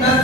10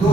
2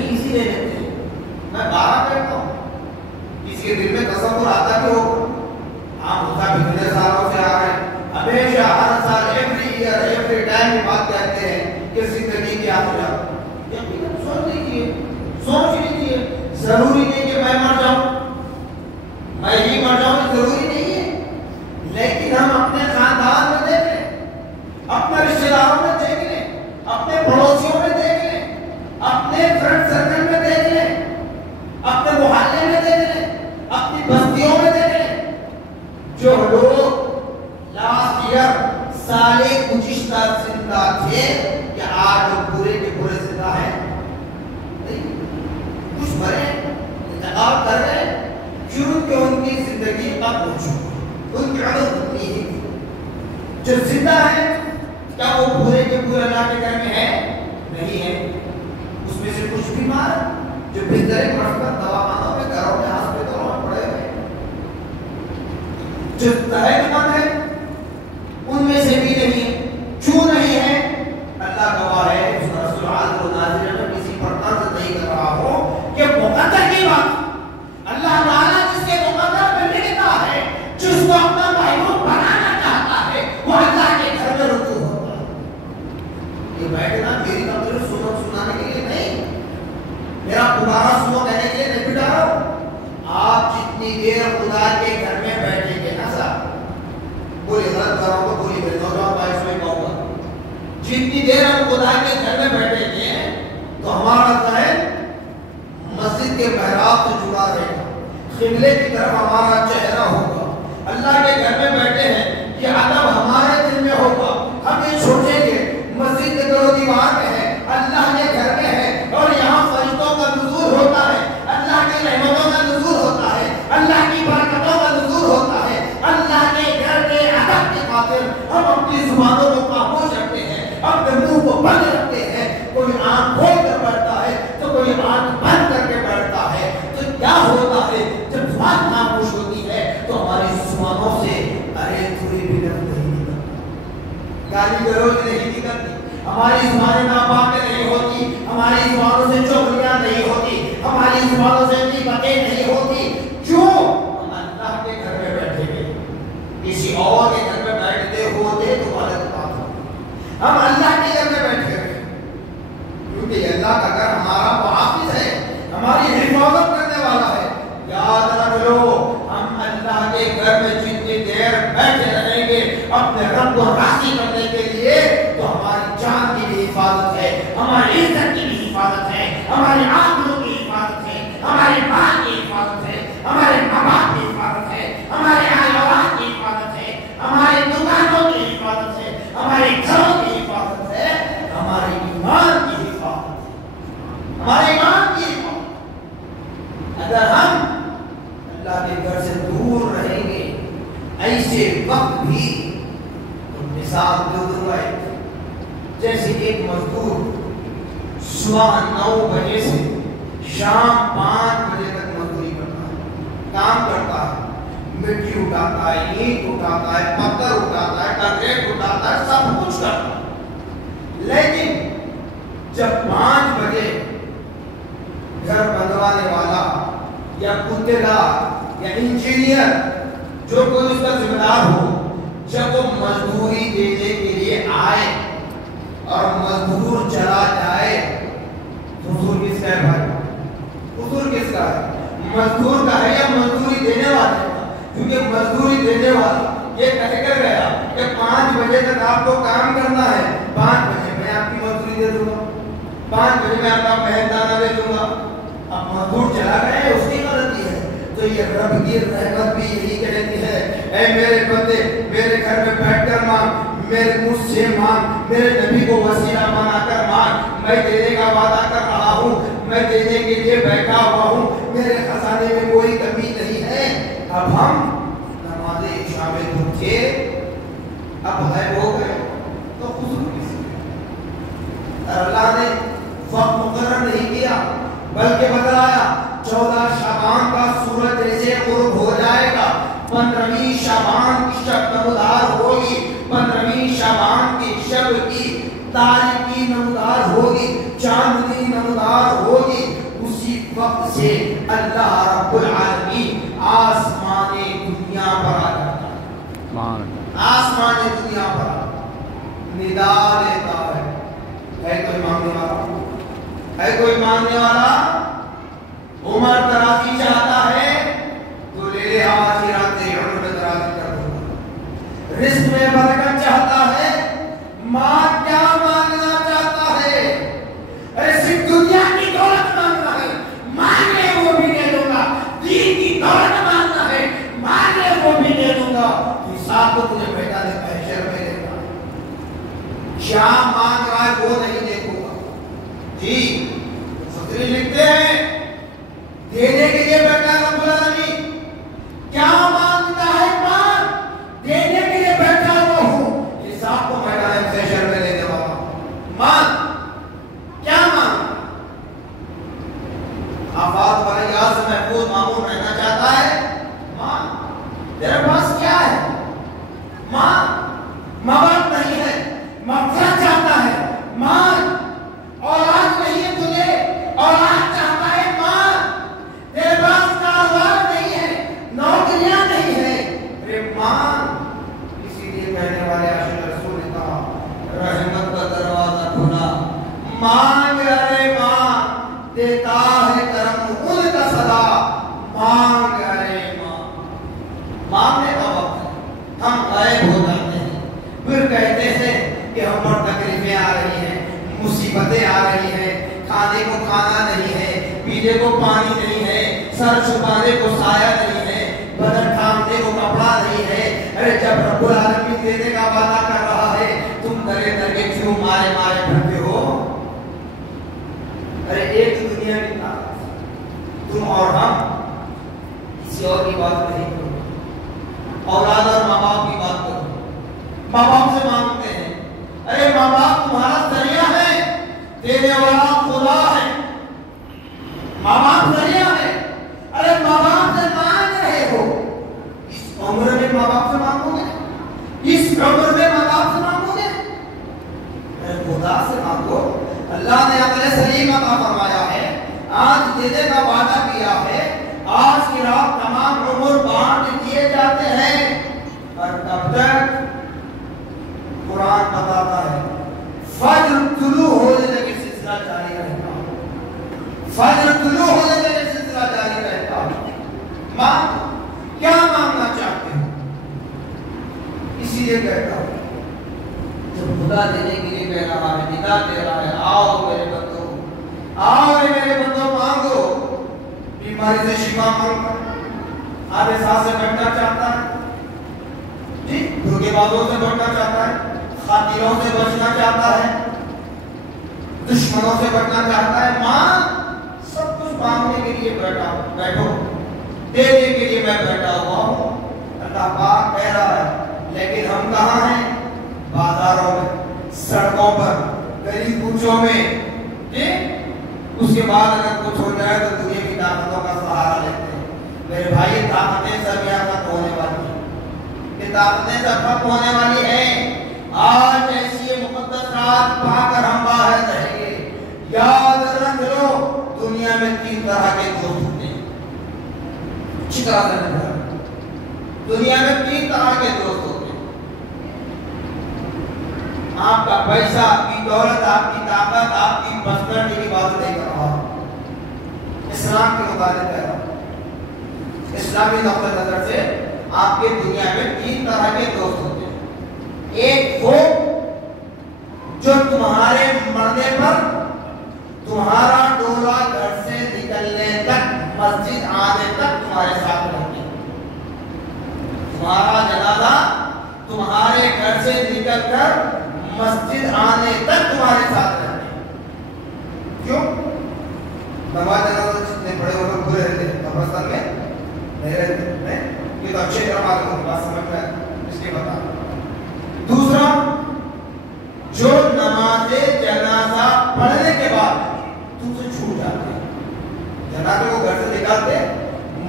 زندگی اسی لے لیتے ہیں. میں 12 بیٹھتا ہوں, کسی کے دل میں تصور آتا بھی ہو آپ ہوتا کتنے سالوں سے آ رہے ہیں, ہمیشہ ہر سال ایوری ایئر ایوری ٹائم یہ بات کہتے ہیں کہ زندگی کیا ہو جائے. یقیناً سوچ لیجیے ضروری نہیں کہ میں مر جاؤں, میں ہی مر جاؤں ضروری نہیں ہے, لیکن ہم اپنے خاندان میں دیکھ لیں, اپنے رشتے داروں میں دیکھ لیں, اپنے پڑوسیوں میں دیکھ لیں, اپنے فرینڈ سرکل میں دیکھ لیں, اپنے محلے میں دیکھ لیں, اپنی بستیوں میں دیکھ لیں, جو لوگ لاسٹ ایئر سال گزشتہ زندہ تھے کہ آج وہ پورے کے پورے زندہ ہیں, کچھ مرے انتقال کر رہے ہیں کیونکہ ان کی زندگی ختم ہو چکی, ان کی عمر اتنی ہی. جو زندہ ہے کیا وہ پورے کے پورے اللہ کے گھر میں ہے؟ نہیں ہے. اس میں سے کچھ بیمار جو بہترین مرکز دواخانوں میں, گھروں میں, ہاسپٹلوں میں پڑے ہوئے, جو صحت مند ہے ان میں سے بھی نہیں ہے. کیوں نہیں ہے؟ اللہ گواہ ہے, اس کا رسول عالم و ناظرین میں کسی پر طنز نہیں کر رہا ہو کہ مقدر کی بات اللہ تعالیٰ جس کے مقدر میں لکھتا ہے, جس کو اپنا محبوب بنانا چاہتا ہے, وہ اللہ کے گھر میں رجوع ہوتا ہے. یہ بیٹھنا میری تقریر سنانے کے لیے نہیں, میرا پکارا سنو کہنے کے لیے نہیں بٹھا رہا ہوں. آپ جتنی دیر خدا کے گھر میں بیٹھیں گے نا صاحب, بولی غلط کر رہا ہوں تو بولی میرے نوجوان بھائی اس میں کہوں گا, جتنی دیر ہم خدا کے گھر میں بیٹھیں گے تو ہمارا ذہن مسجد کے محراب سے جڑا رہے گا, قبلے کی طرف ہمارا چہرہ ہوگا. اللہ کے گھر میں بیٹھے ہیں یہ ادب ہمارے دل میں ہوگا. ہم یہ سوچیں گے مسجد کے در و دیوار میں ہے, اللہ کے گھر میں ہے, اور یہاں فرشتوں کا نزول ہوتا ہے, اللہ کی رحمتوں کا نزول ہوتا ہے, اللہ کی برکتوں کا نزول ہوتا ہے. اللہ کے گھر کے ادب کی خاطر ہم اپنی زبانوں کو خاموش رکھتے ہیں, اپنے منہ کو بند رکھتے ہیں. کوئی آنکھ کھول کر بیٹھتا ہے تو کوئی آنکھ بند کر کے بیٹھتا ہے. تو کیا ہوتا ہے جب زبان خاموش ہوتی ہے تو ہماری زبانوں سے ارے تھوڑی بھی نہیں نکلتی, گالی گلوچ نہیں نکلتی, ہماری زبانیں ناپاک نہیں ہوتی, ہماری زبانوں سے چغلیاں نہیں ہوتی, ہماری زبانوں سے غیبتیں نہیں ہوتی. کیوں؟ ہم اللہ کے گھر میں بیٹھے گے. کسی اور کے گھر میں بیٹھتے ہوتے تو غلط بات ہوتی. ہم اللہ کے گھر میں بیٹھے ہوئے کیونکہ اللہ کا گھر ہمارا محافظ ہے, ہماری حفاظت کرنے والا ہے. یاد رکھ لو, ہم اللہ کے گھر میں جتنی دیر بیٹھے رہیں گے اپنے رب کو راضی کرنے کے لیے, تو ہماری جان کی بھی حفاظت ہے, ہماری عزت کی بھی حفاظت ہے, ہماری آبرو کی حفاظت ہے, ہمارے مال کی حفاظت ہے, ہمارے ماں باپ کی حفاظت ہے, ہمارے اہل اولاد کی حفاظت ہے, ہماری دکانوں کی حفاظت ہے, ہمارے گھروں کی حفاظت ہے, ہمارے ایمان کی حفاظت ہے, ہمارے ایمان کی حفاظت. اگر ہم اللہ کے گھر سے دور رہیں گے ایسے وقت بھی, تو مثال دو دنوائے جیسے ایک مزدور صبح 9 بجے سے شام 5 بجے تک مزدوری کرتا ہے, کام کرتا ہے, مٹی اٹھاتا ہے, اینٹ اٹھاتا ہے, پتھر اٹھاتا ہے, کنکریٹ اٹھاتا ہے, سب کچھ کرتا ہے. لیکن جب 5 بجے گھر بنوانے والا یا کتےدار یا انجینئر جو کوئی اس کا ذمہ دار ہو, جب وہ مزدوری دینے کے لیے آئے اور مزدور چلا جائے, حضور کس کا ہے بھائی؟ حضور کس کا ہے؟ مزدور کا ہے یا مزدوری دینے والے کا؟ کیونکہ مزدوری دینے والا یہ کہہ کر گیا کہ 5 بجے تک آپ کو کام کرنا ہے, 5 بجے میں آپ کی مزدوری دے دوں گا, 5 بجے میں آپ کا مہنگانہ دے دوں گا. اب مزدور چلا گئے, اس کی غلطی ہے. تو یہ رب کی رحمت بھی یہی کہتی ہے, اے میرے بندے میرے گھر میں بیٹھ کر مانگ, میرے مجھ سے مانگ, میرے نبی کو وسیلہ بنا کر مانگ, میں دینے کا وعدہ کر رہا ہوں, میں دینے کے لیے بیٹھا ہوا ہوں, میرے خزانے میں کوئی کمی نہیں ہے. اب ہم نماز عشاء میں اٹھے, اب غائب ہو گئے تو حضور کسی اللہ نے وقت مقرر نہیں کیا بلکہ بتلایا 14 شعبان کا سورج جیسے غروب ہو جائے گا, 15ویں شعبان کی شب نمودار ہوگی, 15ویں شعبان کی شب کی تاریکی نمودار ہوگی, چاندنی نمودار ہوگی, وقت سے اللہ رب العالمین آسمان دنیا پر آ جاتا ہے، آسمان دنیا پر ندا دیتا ہے کوئی مانگنے والا؟ ہے کوئی مانگنے والا؟ عمر ترازی چاہتا ہے تو لے لے آج کی رات تیری عمر میں ترازی کر دوں گا۔ رزق میں برکت چاہتا ہے، ماں کیا مانگنا چاہتا ہے؟ ارے صرف دنیا کی دولت مانگنا ہے، مانگے وہ بھی دے دوں گا۔ دین کی دولت مانگنا ہے، مانگے وہ بھی دے دوں گا۔ حساب تو تجھے بیٹا دے محشر میں دے گا۔ کیا مانگ رہا ہے وہ نہیں دیکھوں گا۔ جی فقری لکھتے ہیں دینے کے لیے بیٹھا رب العالمین، کیا مانگتا ہے ماں؟ دینے کے لیے بیٹھا ہوا ہوں، حساب کو میدان محشر میں لینے والا۔ مانگ، کیا مانگ؟ آفات بریا سے محفوظ معمول رہنا چاہتا ہے؟ مانگ۔ تیرے پاس کیا ہے؟ مانگ۔ ماں باپ نہیں ہے، مغفرت چاہتا ہے، مانگ۔ اولاد نہیں ہے تجھے، اولاد چاہتا ہے، مانگ۔ تیرے پاس کاروبار نہیں ہے، نوکریاں نہیں ہے، ارے مانگ۔ اسی لیے کہنے والے عاشق رسول نے کہا رحمت کا دروازہ کھلا، مانگ ارے ماں، دیتا ہے کرم ان کا صدا، مانگ ارے ماں۔ مانگنے کا وقت ہے، ہم غائب ہو جاتے ہیں، پھر کہتے ہیں کہ ہم پر تکلیفیں آ رہی ہیں، مصیبتیں آ رہی ہیں، کھانے کو کھانا نہیں ہے، پینے کو پانی نہیں ہے، سر چھپانے کو سایہ نہیں ہے، بدن ڈھانپنے کو کپڑا نہیں ہے۔ ارے جب رب العالمین دینے کا وعدہ کر رہا ہے، تم درے درے کیوں مارے مارے پھرتے ہو؟ ارے ایک دنیا کی طاقت، تم اور ہم، کسی اور کی بات نہیں کرو، اولاد اور ماں باپ کی بات کرو۔ ماں باپ سے مانگتے ہیں، ارے ماں باپ تمہارا ذریعہ ہے، دینے والا خدا ہے، ماں باپ ذریعہ ہے۔ ارے ماں باپ سے مانگ رہے ہو، اس عمر میں ماں باپ سے مانگو گے؟ اس عمر میں ماں باپ سے مانگو گے؟ ارے خدا سے مانگو۔ اللہ نے عقل سلیم عطا فرمایا ہے، آج دینے کا وعدہ کیا ہے، آج کی رات تمام عمر بانٹ دیے جاتے ہیں، اور تب تک قرآن بتاتا ہے فجر طلوع ہونے لگے سلسلہ جاری رہتا، فجر طلوع ہونے لگے سلسلہ جاری رہتا۔ مانگ، کیا مانگنا چاہتے ہو؟ اسی لیے کہتا ہوں جب خدا دینے کے لیے کہہ رہا ہے، ندا دے رہا ہے، آؤ میرے بندو، آؤ میرے بندو، مانگو۔ بیماری سے شفا مانگو، آدھے سانس سے بچنا چاہتا ہے، جی دھوکے بازوں سے بچنا چاہتا ہے، خاطروں سے بچنا چاہتا ہے، دشمنوں سے بچنا چاہتا ہے، ماں سب کچھ مانگنے کے لیے بیٹھو، دینے کے لیے میں بیٹھا ہوا ہوں۔ اللہ پاک کہہ رہا ہے، لیکن ہم کہاں ہیں؟ بازاروں میں، سڑکوں پر، گلی کوچوں میں، جی اس کے بعد اگر کچھ ہو جائے تو دنیا کی طاقتوں کا سہارا لیتے ہیں۔ میرے بھائی طاقتیں سب یہاں ختم ہونے والی ہیں، یہ طاقتیں سب ختم ہونے والی ہیں۔ آج ایسی مقدس رات پا کر ہم باہر رہیں گے۔ یاد رکھ لو، دنیا میں 3 طرح کے دوست ہوتے ہیں، اچھی طرح سے رکھ لو، دنیا میں 3 طرح کے دوست ہوتے ہیں۔ آپ کا پیسہ، آپ کی دولت، آپ کی طاقت، آپ کی پرسنالٹی کی بات نہیں کر رہا، اسلام کے مطابق کہہ رہا ہوں۔ اسلامی نقطہ نظر سے آپ کے دنیا میں 3 طرح کے دوست ہوتے ہیں۔ ایک وہ جو تمہارے مرنے پر تمہارا ڈولا گھر سے نکلنے تک، مسجد آنے تک تمہارے ساتھ رہتے ہیں، تمہارا جنازہ تمہارے گھر سے نکل کر مسجد آنے تک تمہارے ساتھ رہتے ہیں۔ کیوں؟ نماز جنازہ جتنے بڑے ہو لوگ برے رہتے ہیں، قبرستان میں نہیں رہتے، یہ تو اچھے طرح معلوم ہے، بات سمجھ میں اس کے بتا۔ دوسرا، جو نماز جنازہ پڑھنے کے بعد تم سے چھوٹ جاتے ہیں، جنازے کو گھر سے نکالتے،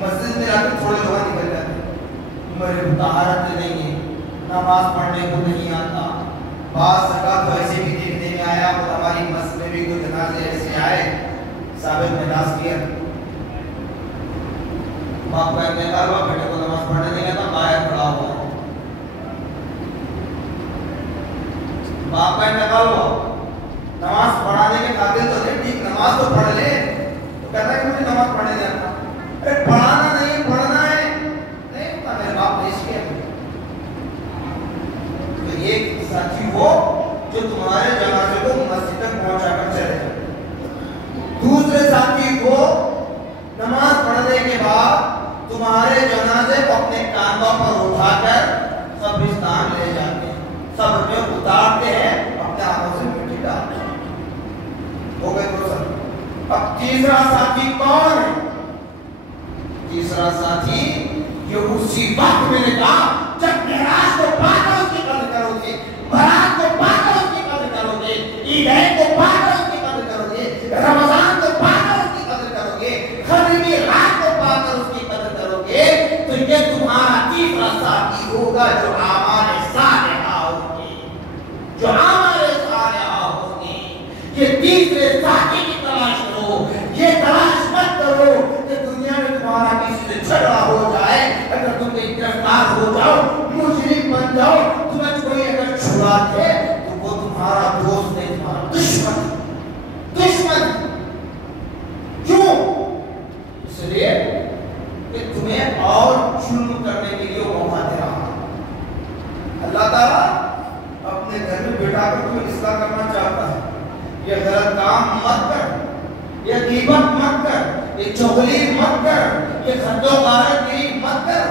مسجد میں آ کے تھوڑے لوگ نکل جاتے ہیں، میرے طہارت نہیں ہے، نماز پڑھنے کو نہیں آتا، بعض جگہ تو ایسے بھی دیکھنے میں آیا، اور ہماری مسجد میں بھی کوئی جنازے ایسے آئے، ثابت ملاس کیا باپ کہتے ہیں کہا بیٹے کو نماز پڑھنے نہیں آتا باہر کھڑا ہوا ہے. باپ کہتے ہیں کہا نماز پڑھانے کے قابل تو نہیں, ٹھیک نماز تو پڑھ لے. تو کہتا ہے کہ مجھے نماز پڑھنے نہیں آتا. ارے پڑھانا نہیں پڑھنا ہے نہیں پتا میرے باپ نے اس کیا. تو ایک ساتھی وہ جو تمہارے جنازے کو مسجد تک پہنچا کر چلے جائے. دوسرے ساتھی وہ نماز پڑھنے کے بعد تمہارے جنازے کو اپنے کاندھوں پر اٹھا کر قبرستان لے جاتے ہیں, قبر میں اتارتے ہیں, اپنے ہاتھوں سے مٹی ڈالتے ہیں. ہو گئے دو ساتھی. اب تیسرا ساتھی کون ہے؟ تیسرا ساتھی یہ اسی وقت میں نے کہا جب معراج کو پا کر اس کی قدر کرو گے, برات کو پا کر اس کی قدر کرو گے, عیدین کو پا کر اس کی قدر کرو گے, رمضان کو پا کر اس کی قدر کرو گے, قدر کی رات کو پا کر اس کی قدر کرو گے, تو یہ تمہارا تیسرا ساتھی ہوگا جو اعمال صالحہ ہوگی, جو اعمال صالحہ ہوگی. یہ تیسرے ساتھی کی تلاش کرو. یہ تلاش مت کرو کہ دنیا میں تمہارا کسی سے جھگڑا ہو جائے, اگر تم کہیں گرفتار ہو جاؤ, مجرم بن جاؤ, تمہیں کوئی اگر چھڑا دے تو وہ تمہارا دوست نہیں, تمہارا دشمن. دشمن کیوں؟ اس لیے کہ تمہیں اور ظلم کرنے کے لیے موقع دے رہا. اللہ تعالیٰ اپنے گھر میں بیٹھا کر تمہیں اصلاح کرنا چاہتا ہے. یہ غلط کام مت کر, یہ غیبت مت کر, یہ چغلی مت کر, یہ خد و غارت گیری مت کر,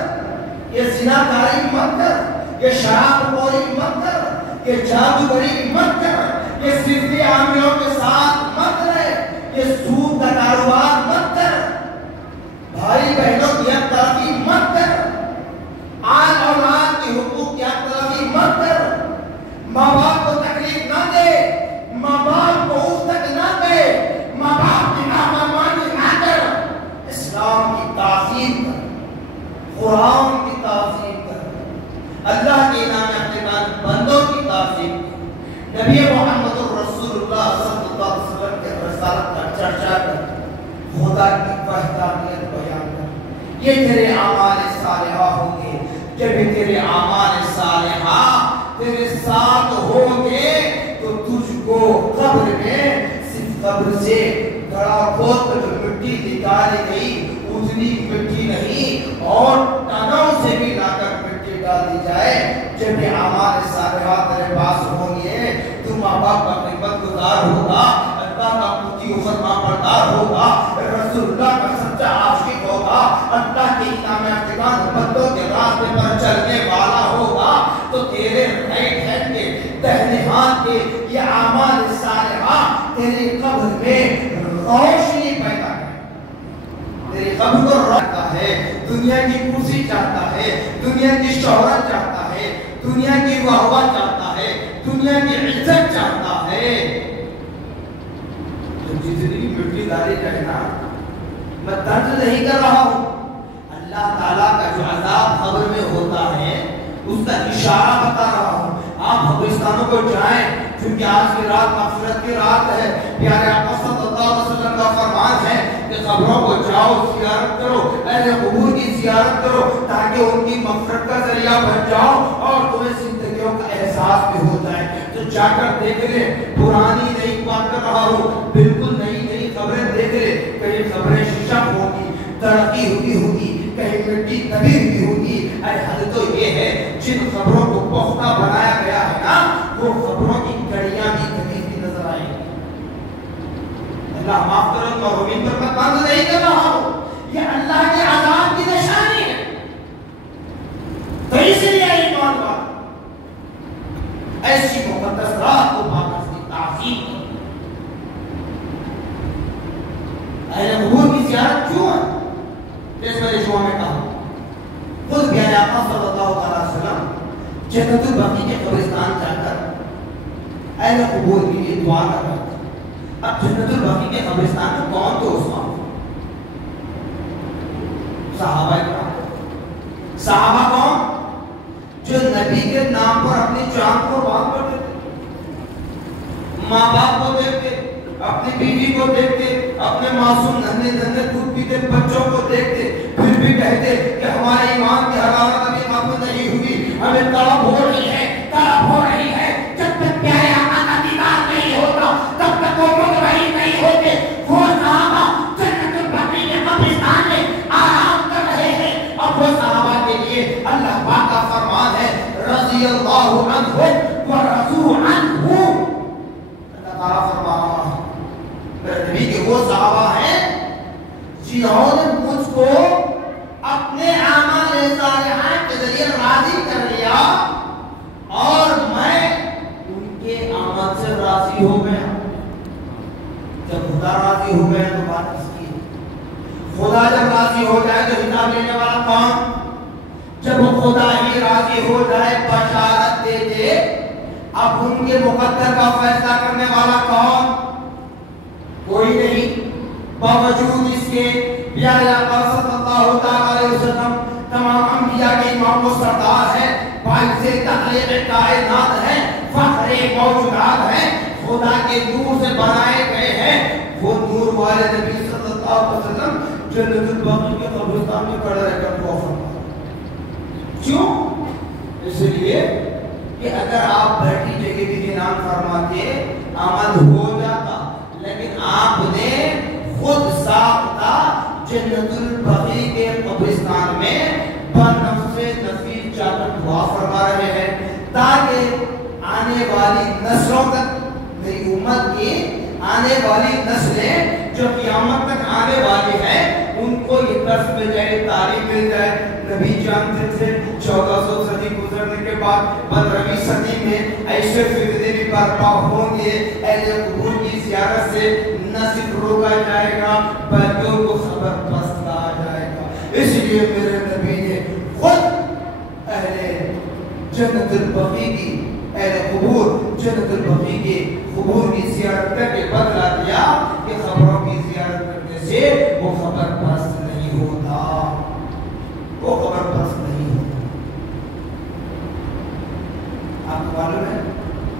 یہ زناکاری مت کر, یہ شراب خوری مت کر, یہ جادوگری مت کر, یہ صرف عامیوں کے ساتھ مت رہے, یہ سود کا کاروبار مت کر, بھائی بہنوں کی حق تلفی مت کر, آل اولاد کی حقوق کی حق تلفی مت کر, ماں باپ کو تکلیف نہ دے, ماں باپ کو اس تک نہ دے, ماں باپ کی نافرمانی نہ کر. اسلام کی تعظیم کر, قرآن کی تعظیم کر, اللہ کے نام اعتماد بندوں کی تعظیم کر, نبی محمد رسول اللہ صلی اللہ علیہ وسلم کے رسالت کا چرچا کر, خدا کی وحدانیت بیان کر. یہ تیرے اعمال صالحہ ہوں گے. جب تیرے اعمال صالحہ تیرے ساتھ ہوں گے تو تجھ کو قبر میں صرف قبر سے گڑا کھود پر جو مٹی نکالی گئی اتنی مٹی نہیں, اور ٹانوں سے بھی لا کر مٹی ڈال دی جائے. جب یہ اعمال صالحہ تیرے پاس ہوں گے, تو ماں باپ کا خدمت گزار ہوگا, اللہ کا مطیع و فرما بردار ہوگا, رسول اللہ کا سچا عاشق ہوگا, اللہ کے نام اعتماد بندوں کے راستے پر چلنے والا ہوگا. تو تیرے رائٹ ہینڈ کے دہنے ہاتھ کے یہ اعمال صالحہ تیری قبر میں روشنی پیدا کرے. تیری قبر کو روشن ہے. دنیا کی کرسی چاہتا ہے, دنیا کی شہرت چاہتا ہے, دنیا کی واہ چاہتا ہے, دنیا کی عزت چاہتا ہے. تو جتنی مٹی ڈالی جائے نا, میں طرز نہیں کر رہا ہوں, اللہ تعالیٰ کا جو عذاب قبر میں ہوتا ہے اس کا اشارہ بتا رہا ہوں. آپ قبرستانوں کو جائیں, کیونکہ آج کی رات مغفرت کی رات ہے. پیارے آقا صلی اللہ علیہ وسلم کا فرمان ہے کہ قبروں کو جاؤ, زیارت کرو, اہل قبور کی زیارت کرو, تاکہ ان کی مغفرت کا ذریعہ بن جاؤ اور تمہیں زندگیوں کا احساس بھی ہو جائے. تو جا کر دیکھ لیں, پرانی نہیں بات کر رہا ہوں, بالکل نئی نئی خبریں دیکھ لیں. کہیں خبریں شیشہ ہوگی, ترقی ہوگی, کہیں مٹی دبی ہوئی ہوگی. حل تو یہ ہے جن خبروں کو پختہ بنایا گیا ہے نا, وہ خبروں کی کڑیاں بھی دبی ہوئی نظر آئیں گی. اللہ معاف کرو, محرومین پر میں بند نہیں کر رہا ہوں, یہ اللہ کے عذاب کی نشانی ہے. تو اس لیے ایمان والو ایسی مقدس رات کو پا کر اس کی تعظیم کرو. اہل قبور کی زیارت کیوں ہے؟ جیسے میں نے شعر میں کہا, خود پیارے آقا صلی اللہ علیہ وسلم جنت البقیع کے قبرستان جا کر اہل قبور کے لیے دعا کر رہے تھے. اب جنت البقیع کے قبرستان میں کون تو اس وقت صحابہ کرام. صحابہ کون؟ جو نبی کے نام پر اپنی جان کو قربان کر دیتے, ماں باپ کو دیکھتے, اپنی بیوی کو دیکھتے, اپنے معصوم ننھے ننھے دودھ پیتے بچوں کو دیکھتے, پھر بھی کہتے کہ ہمارے ایمان کی حرارت ابھی قبول نہیں ہوئی، ہمیں تڑپ ہو رہی ہے، تڑپ ہو رہی ہے، جب تک پیارے آقا کا دیدار نہیں ہوتا تب تک وہ مطمئن نہیں ہوتے۔ وہ صحابہ جنت البقیع کے قبرستان میں آرام کر رہے ہیں، اور وہ صحابہ کے لیے اللہ پاک کا فرمان ہے رضی اللہ عنہ ورضوا عنہ۔ اللہ تعالیٰ فرما رہا ہے میرے نبی کے وہ صحابہ ہیں جنہوں نے مجھ کو اپنے اعمال صالحہ کے ذریعے راضی کر لیا اور میں ان کے عمل سے راضی ہو گیا۔ جب خدا راضی ہو گیا تو بات کس کی؟ خدا جب راضی ہو جائے تو حساب لینے والا کون؟ جب خدا ہی راضی ہو جائے بشارت دے دے، اب ان کے مقدر کا فیصلہ کرنے والا کون؟ کوئی نہیں۔ باوجود اس کے پیارے آقا صلی اللہ تعالی علیہ وسلم تمام انبیاء کے امام و سردار ہیں، باعث تخلیق کائنات ہیں، فخر موجودات ہیں، خدا کے نور سے بنائے گئے ہیں۔ وہ نور والے نبی صلی اللہ علیہ وسلم جنت البقیع کے قبرستان میں کھڑے رہ کر دعا فرماتے۔ کیوں؟ اس لیے کہ اگر آپ بیٹھی جگہ بھی انعام فرماتے عمل ہو جاتا، لیکن آپ نے خود ساختہ جنت البقیع کے قبرستان میں بنفس نفیس جا کر دعا فرما رہے ہیں تاکہ آنے والی نسلوں تک، میری امت کی آنے والی نسلیں جو قیامت تک آنے والی ہیں ان کو یہ درس مل جائے، تعلیم مل جائے۔ نبی جانتے تھے 1400 صدی گزرنے کے بعد 15ویں صدی میں ایسے فتنے بھی برپا ہوں گے، اہل قبور کی زیارت سے نہ صرف روکا جائے گا بلکہ ان کو خبر پست آ جائے گا۔ اس لیے میرے نبی نے خود اہل جنت البقیع کی، اہل قبور جنت البقیع کے قبور کی زیارت کر کے بدلا دیا کہ خبروں کی زیارت کرنے سے وہ خبر پست نہیں ہوتا، وہ خبر پست نہیں ہوتا۔ آپ کو معلوم ہے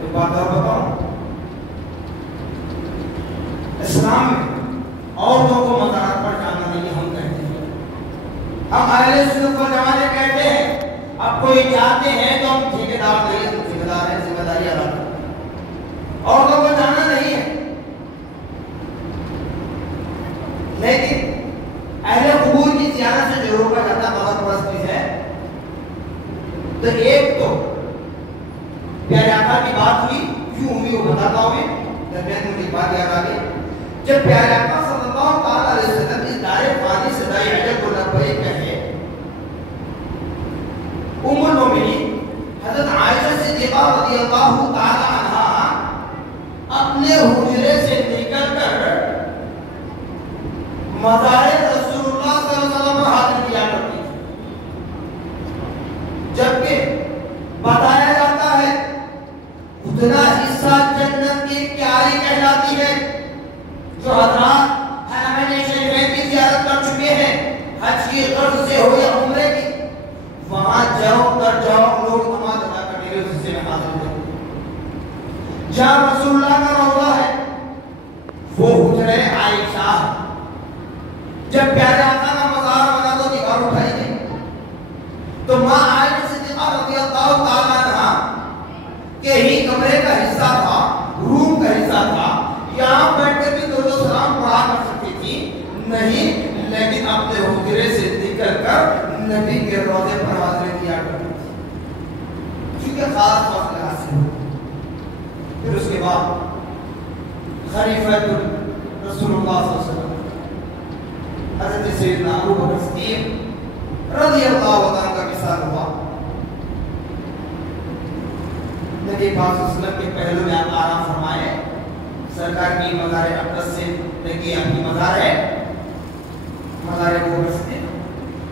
ایک بات اور بتاؤں، اسلام میں عورتوں کو مزارات پر جانا نہیں ہم کہتے ہیں، ہم اہل سنت والجماعت کہتے ہیں اب کوئی جاتے ہیں تو ہم ٹھیکیدار نہیں، ہم ٹھیکیدار ہیں، ذمہ داری ادا کرتے ہیں، عورتوں کو جانا نہیں ہے۔ لیکن اہل قبور کی زیارت سے جو روکا جاتا بہت پرستی ہے۔ تو ایک تو پیارے آقا کی بات ہوئی، کیوں ہوئی وہ بتاتا ہوں میں، درمیان میں ایک بات یاد آ گئی۔ جب پیارے آقا صلی اللہ تعالی علیہ وسلم اس دار فانی سے دائی عجب و لبیک کہے، ام المومنین حضرت عائشہ صدیقہ رضی اللہ تعالی عنہا اپنے حجرے سے نکل کر مزار رسول اللہ صلی اللہ علیہ وسلم پر حاضر کیا کرتی تھی، جبکہ بتایا جاتا ہے اتنا حصہ جنت کی کیاری کہلاتی ہے جو حضرات حرمین شریفین کی زیارت کر چکے ہیں، حج کی غرض سے ہو یا عمرے کی، وہاں جاؤ کر جاؤ لوگ نماز ادا کرنے کے حصے میں حاضر ہوتے ہیں۔ جہاں رسول اللہ کا روضہ ہے وہ حجرہ عائشہ، جب پیارے آقا کا مزار بنا تو دیوار اٹھائی گئی، تو ماں عائشہ صدیقہ رضی اللہ تعالیٰ عنہا کے ہی کمرے کا حصہ تھا، روم کا حصہ تھا، یہاں بیٹھ کر بھی درود و سلام پڑھا کر سکتی تھی نہیں، لیکن اپنے حجرے سے نکل کر نبی کے روضے پر حاضر کیا کرتی تھی کیونکہ خاص فضل حاصل ہو۔ پھر اس کے بعد خلیفہ رسول اللہ صلی اللہ علیہ وسلم حضرت سیدنا ابو بکر صدیق رضی اللہ عنہ کا مثال ہوا۔ نبی پاک صلی اللہ علیہ وسلم کے پہلو میں آپ آرام فرمائے، سرکار کی مزار اقدس سے لگی آپ کی مزار ہے، مزار ابو بکر صدیق،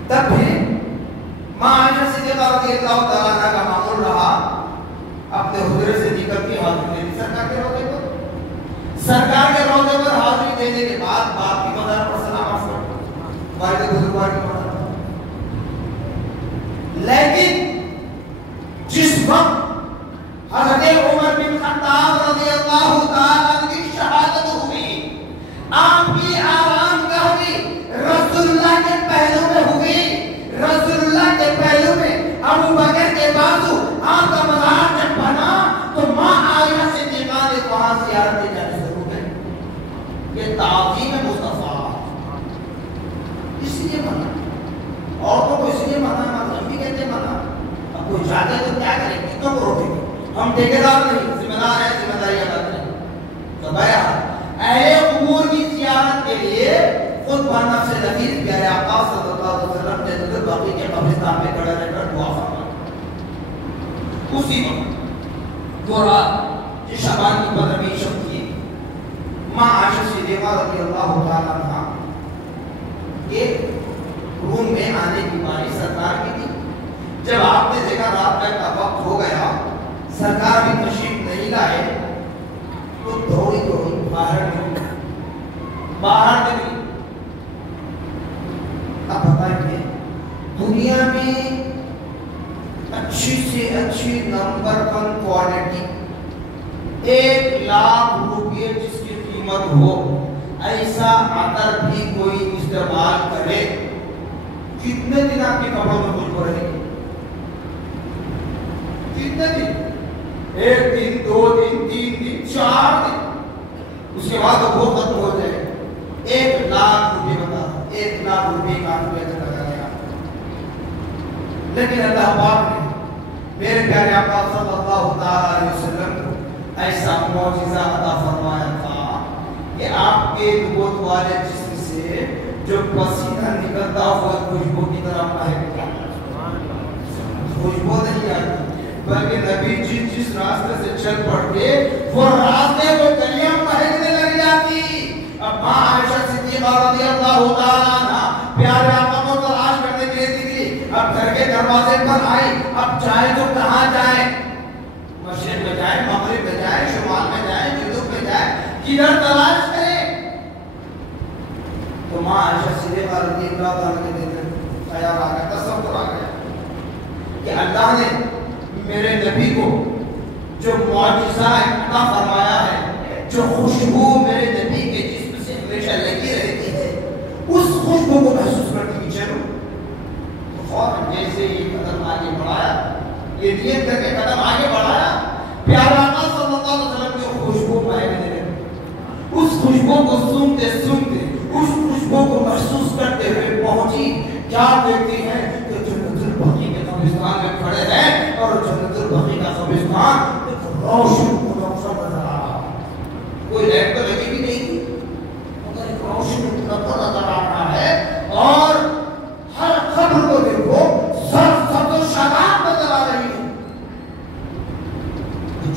تب بھی ماں عائشہ صدیقہ رضی اللہ تعالیٰ عنہ کا معمول رہا اپنے حجرے سے نکل کے حاضری دینی سرکار کے روضے پر، سرکار کے روضے پر حاضری دینے کے بعد باپ کی مزار پر سلام عرض کرتا، والد بزرگوار کی مزار پر۔ لیکن جس وقت حضرت عمر بن خطاب رضی اللہ تعالیٰ عنہ کی شہادت ہوئی، آپ کی آرام گاہ بھی رسول اللہ کے پہلو میں ہوئی، اس لیے منع, عورتوں کو اس لیے منع, ہم بھی کہتے ہیں منع. اب کوئی جاتے تو کیا کریں, کتنوں کو روکیں گے, ہم ٹھیکیدار نہیں, ذمہ دار ہیں, ذمہ داری ادا کریں. تو بہرحال اہل قبور کی زیارت کے لیے خود بنفس نبی پیارے آقا صلی اللہ علیہ وسلم جنت البقیع کے قبرستان میں کھڑے رہ کر دعا فرمائی. اسی وقت وہ رات جس شعبان کی 15ویں شب تھی, ماں عائشہ صدیقہ رضی اللہ تعالیٰ عنہا کے روم میں آنے کی باری سرکار کی تھی. جب آپ نے دیکھا رات کا وقت ہو گیا, سرکار بھی تشریف نہیں لائے, تو دوڑی باہر نکلی. اب بتائیے, دنیا میں اچھی سے اچھی نمبر 1 کوالٹی 1,00,000 روپے جس کی قیمت ہو, ایسا عطر بھی کوئی استعمال کرے, کتنے دن آپ کے کپڑوں میں خوشبو رہے گی؟ کتنے دن؟ 1 دن, 2 دن, 3 دن, 4 دن, اس کے بعد وہ ختم ہو جائے. 1,00,000 روپے بتا, 1,00,000 روپے کا لگا گیا. لیکن اللہ پاک نے میرے پیارے آقا صلی اللہ علیہ وسلم کو ایسا معجزہ عطا فرمایا تھا کہ آپ کے نبوت والے جسم سے جو پسینہ نکلتا ہوا خوشبو کی طرح مہک, خوشبو نہیں آتی, بلکہ نبی جی جس راستے سے چل پڑتے وہ راستے کو گلیاں مہکنے لگ جاتی. اب ماں عائشہ صدیقہ رضی اللہ تعالیٰ عنہا پیارے آقا کو تلاش کرنے کے لیے نکلی. اب گھر کے دروازے پر آئی, اب جائے تو کہاں جائے, مشرق میں جائے, مغرب میں جائے, شمال میں جائے, جنوب میں جائے, کدھر تلاش کرے. تو ماں عائشہ صدیقہ رضی اللہ تعالیٰ کے دل میں خیال آ گیا, تصور آ گیا کہ اللہ نے میرے نبی کو جو معجزہ عطا فرمایا ہے, جو خوشبو میرے نبی کے جسم سے ہمیشہ لگی رہتی ہے, اس خوشبو کو محسوس کرنے کی چلو. تو فوراً جیسے یہ قدم آگے بڑھایا, یہ نیت کر کے قدم آگے بڑھایا, پیارا آقا صلی اللہ علیہ وسلم کی خوشبو مہکنے لگی. اس خوشبو کو سنتے سنتے, اس خوشبو کو محسوس کرتے ہوئے پہنچی. کیا دیکھتی ہے کہ جنت البقیع کے قبرستان میں کھڑے ہیں, اور جنت البقیع کا قبرستان روشن منور نظر آ رہا. کوئی لائٹ تو لگی بھی نہیں تھی, مگر ایک روشن منور نظر آ رہا ہے, اور ہر قبر کو دیکھو سرسبز و شاداب نظر آ رہی ہے.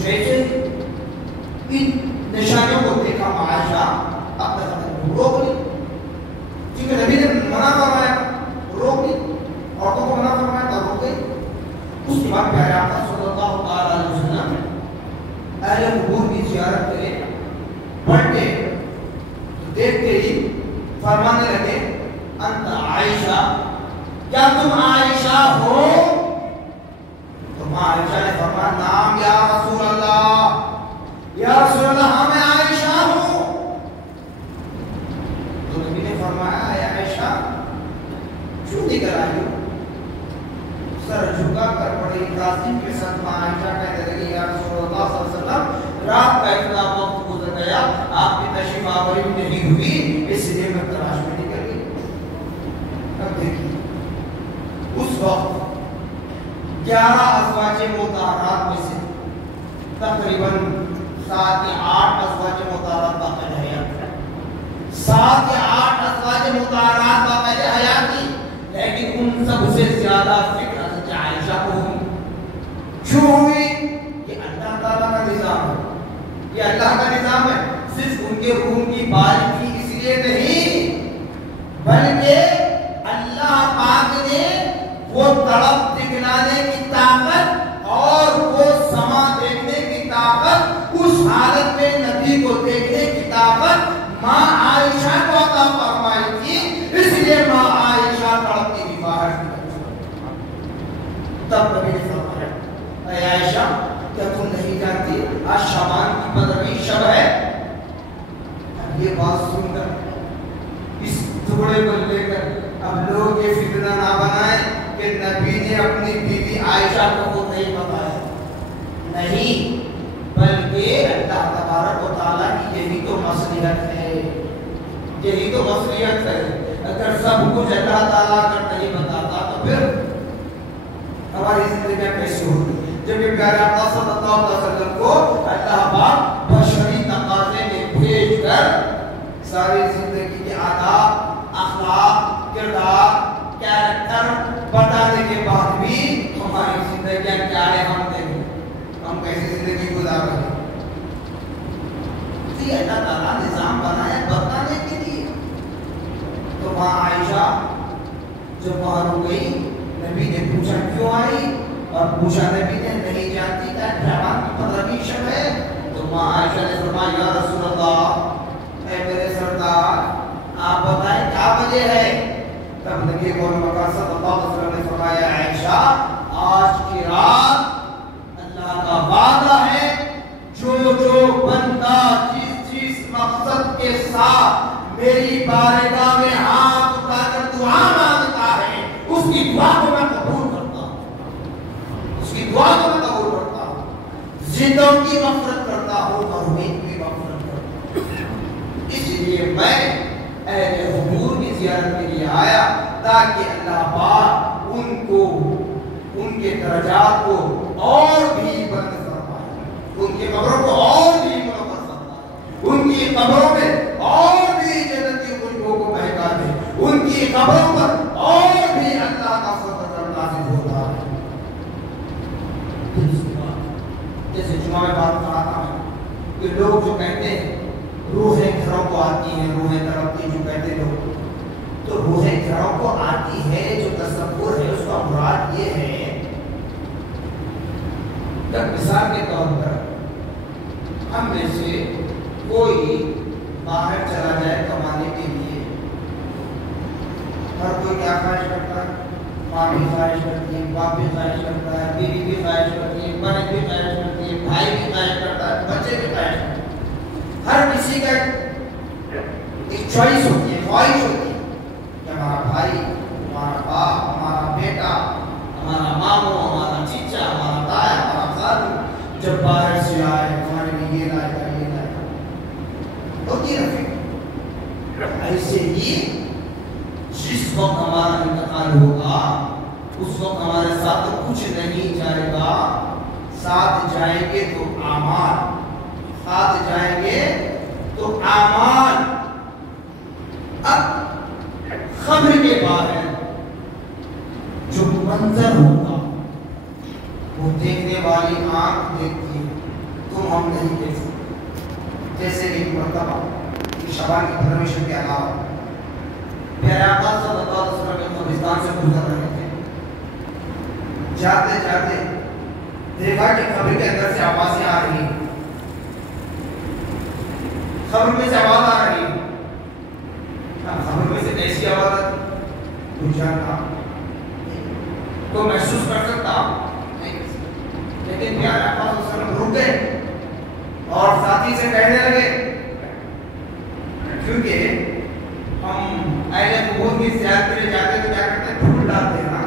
جیسے ان نشانیوں کو دیکھا عائشہ اپنے قدم روک لی, کیونکہ نبی نے منع فرمایا, روک لی, عورتوں کو منع فرمایا تو روک گئی. اس کے بعد پیارے آقا صلی اللہ علیہ وسلم اہل قبور کی زیارت کرے, پڑھتے تو دیکھتے ہی فرمانے لگے, انت عائشہ, کیا تم عائشہ ہو؟ تو ماں عائشہ نے فرمایا, نام یا رسول اللہ, یا رسول اللہ, ہاں میں عائشہ ہوں. تو نبی نے فرمایا, اے عائشہ کیوں نکل آئی ہو؟ سر جھکا کر بڑی تعظیم کے ساتھ ماں عائشہ کہنے لگی, یا رسول اللہ صلی اللہ علیہ وسلم, رات کا اتنا وقت گزر گیا, آپ کی تشریف آوری نہیں ہوئی, اس لیے میں تلاش میں نکل گئی. اب دیکھیے, اس وقت 11 ازواج مطہرات میں سے تقریباً 7 یا 8 ازواج مطہرات باقی حیات ہیں, 7 یا 8 ازواج مطہرات باقی حیات تھی, لیکن ان سب سے زیادہ فکر حضرت عائشہ کو ہوئی. کیوں ہوئی؟ یہ اللہ تعالیٰ کا نظام ہے, یہ اللہ کا نظام ہے. صرف ان کے روم کی باری تھی اس لیے نہیں, بلکہ اللہ پاک نے وہ تڑپ دکھلانے کی طاقت اور وہ سما دیکھنے کی طاقت, اس حالت میں نبی کو دیکھنے کی طاقت ماں عائشہ کو عطا فرمائی تھی. اس لیے ماں عائشہ تڑپتی ہوئی باہر نکلی. تب نبی نے فرمایا, اے عائشہ, کیا تم نہیں جانتی آج شعبان کی 15ویں شب ہے؟ اب یہ بات سن کر, اس ٹکڑے کو لے کر اب لوگ یہ فتنہ نہ بنائیں کہ نبی نے اپنی بیوی عائشہ کو خود نہیں بتایا. نہیں, بلکہ اللہ تبارک و تعالیٰ کی یہی تو مصلحت ہے, یہی تو مصلحت ہے. اگر سب کچھ اللہ تعالیٰ اگر نہیں بتاتا تو پھر ہماری زندگیاں کیسی ہوتی؟ جب یہ پیارے آقا صلی اللہ علیہ وسلم کو اللہ پاک بشری تقاضے میں بھیج کر ساری زندگی کے آداب، اخلاق، کردار، کیریکٹر بتانے کے بعد بھی ہماری زندگیاں کیا ہے ہم دیکھیں ہم کیسی زندگی گزار رہے ہیں؟ یہ اللہ تعالیٰ نظام بنایا بتانے کے لیے. تو وہاں عائشہ جب وہاں رک گئی، نبی نے پوچھا کیوں آئی، اور پوچھا نبی نے نہیں جانتی کیا ڈرامہ کی 15ویں شب ہے. تو وہاں عائشہ نے فرمایا یا رسول اللہ، اے میرے سردار آپ بتائیں کیا وجہ ہے؟ تب نبی قوم مکہ صلی اللہ علیہ وسلم نے فرمایا عائشہ آج کی رات اللہ کا وعدہ ہے جو بندہ جس مقصد کے ساتھ میری بارگاہ میں ہاتھ اٹھا کر دعا مانگتا ہے اس کی دعا کو میں قبول کرتا ہوں، اس کی دعا کو میں قبول کرتا ہوں، زندوں کی مغفرت کرتا ہوں اور امید کی مغفرت کرتا ہوں. اس لیے میں اہل حضور کی زیارت کے لیے آیا تاکہ اللہ پاک ان کو ان کے درجات کو اور بھی بلند فرمائے، ان کی قبروں کو اور بھی منور فرمائے، ان کی قبروں میں اور بھی جنتی خوشبو کو مہکا دے، ان کی قبروں پر اور بھی اللہ کا فضل نازل ہوتا ہے. جیسے جمعہ میں بات کر رہا تھا کہ لوگ جو کہتے ہیں روحیں گھروں کو آتی ہیں، روحیں تڑپتی جو کہتے لوگ، تو روحیں گھروں کو آتی ہے جو تصور ہے اس کا مراد یہ ہے کہ مثال کے طور پر ہم میں سے کوئی باہر چلا جائے کمانے کے لیے، ہر کوئی کیا خواہش کرتا ہے؟ ماں بھی خواہش کرتی ہے، باپ بھی خواہش کرتا ہے، بیوی بھی خواہش کرتی ہے، بہن بھی خواہش کرتی ہے، بھائی بھی خواہش کرتا ہے، بچے بھی خواہش کرتے ہیں. ہر کسی کا ایک چوائس ہوتی ہے، خواہش ہوتی ہے کہ ہمارا بھائی، ہمارا باپ، ہمارا بیٹا، ہمارا ماموں، ہمارا چچا، ہمارا تایا، ہمارا خالو جب باہر سے آئے ہمارے لیے یہ لائے گا یہ لائے گا ہوتی رکھے. ایسے ہی جس وقت ہمارا انتقال ہوگا اس وقت ہمارے ساتھ تو کچھ نہیں جائے گا، ساتھ جائیں گے تو اعمال، ساتھ جائیں گے تو اعمال. اب خبر کے باہر جو منظر ہوگا وہ دیکھنے والی آنکھ دیکھتی ہے، تم ہم نہیں دیکھ سکتے. جیسے ایک مرتبہ شعبان کی 15ویں شب کے علاوہ پیارے آقا صلی اللہ علیہ وسلم قبرستان سے گزر رہے تھے، جاتے جاتے دیکھا کہ قبر کے اندر سے آوازیں آ رہی ہیں، قبر میں سے آواز آ رہی ہے. قبر میں سے کیسی آواز آتی کوئی جانتا تو محسوس کر سکتا نہیں، لیکن پیارے آقا صلی اللہ علیہ وسلم رک گئے اور ساتھی سے کہنے لگے، کیونکہ ہم اہل قبور کی زیارت کے لیے جاتے تو کیا کرتے ہیں پھول ڈالتے ہیں نا،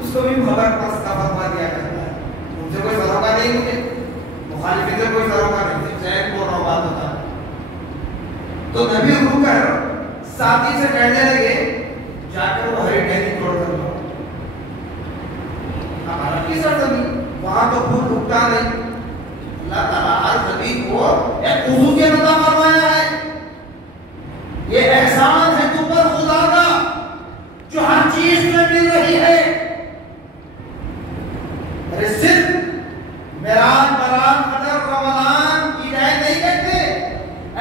اس کو بھی خبر پاس کا فتوا دیا کرتا ہے. ان سے کوئی سروکا نہیں، مجھے مخالفین سے کوئی سروکا نہیں، صرف بول رہا ہوں بات ہوتا ہے. تو نبی رک کر ساتھی سے کہنے لگے جا کر وہ ہری ٹہنی توڑ کر لاؤ. ہمارا کیسا زمین وہاں تو پھول اگتا نہیں. اللہ تعالیٰ ہر زمین کو ایک خصوصیت عطا فرمایا ہے، یہ احسان ہے تم پر خدا کا جو ہر چیز میں مل رہی ہے. ارے صرف معراج، برات، قدر، رمضان کی ہدایت نہیں کہتے،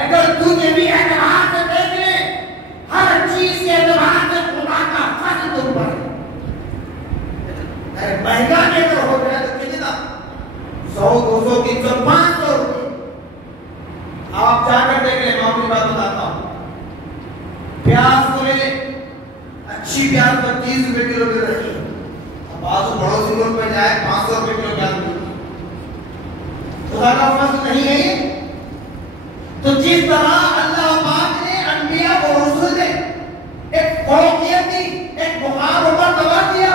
اگر تجھے بھی اعتبار سے دیکھے ہر چیز کے اعتبار سے خدا کا فضل تم پر ہے. ارے مہنگا لے کر ہو گیا تو کتنا 100، 200، 300، 500 روپے. آپ جا کر دیکھ لیں، میں اپنی بات بتاتا ہوں. پیاز کو لے لیں، اچھی پیاز 25 روپے کلو مل رہی ہے. اب بازو پڑوسی ملک میں جائے 500 روپے کلو پیاز ملتی ہے. خدا کا فضل نہیں ہے یہ؟ تو جس طرح اللہ پاک نے انبیاء اور رسول نے ایک فوقیت دی، ایک مقام اوپر دبا دیا،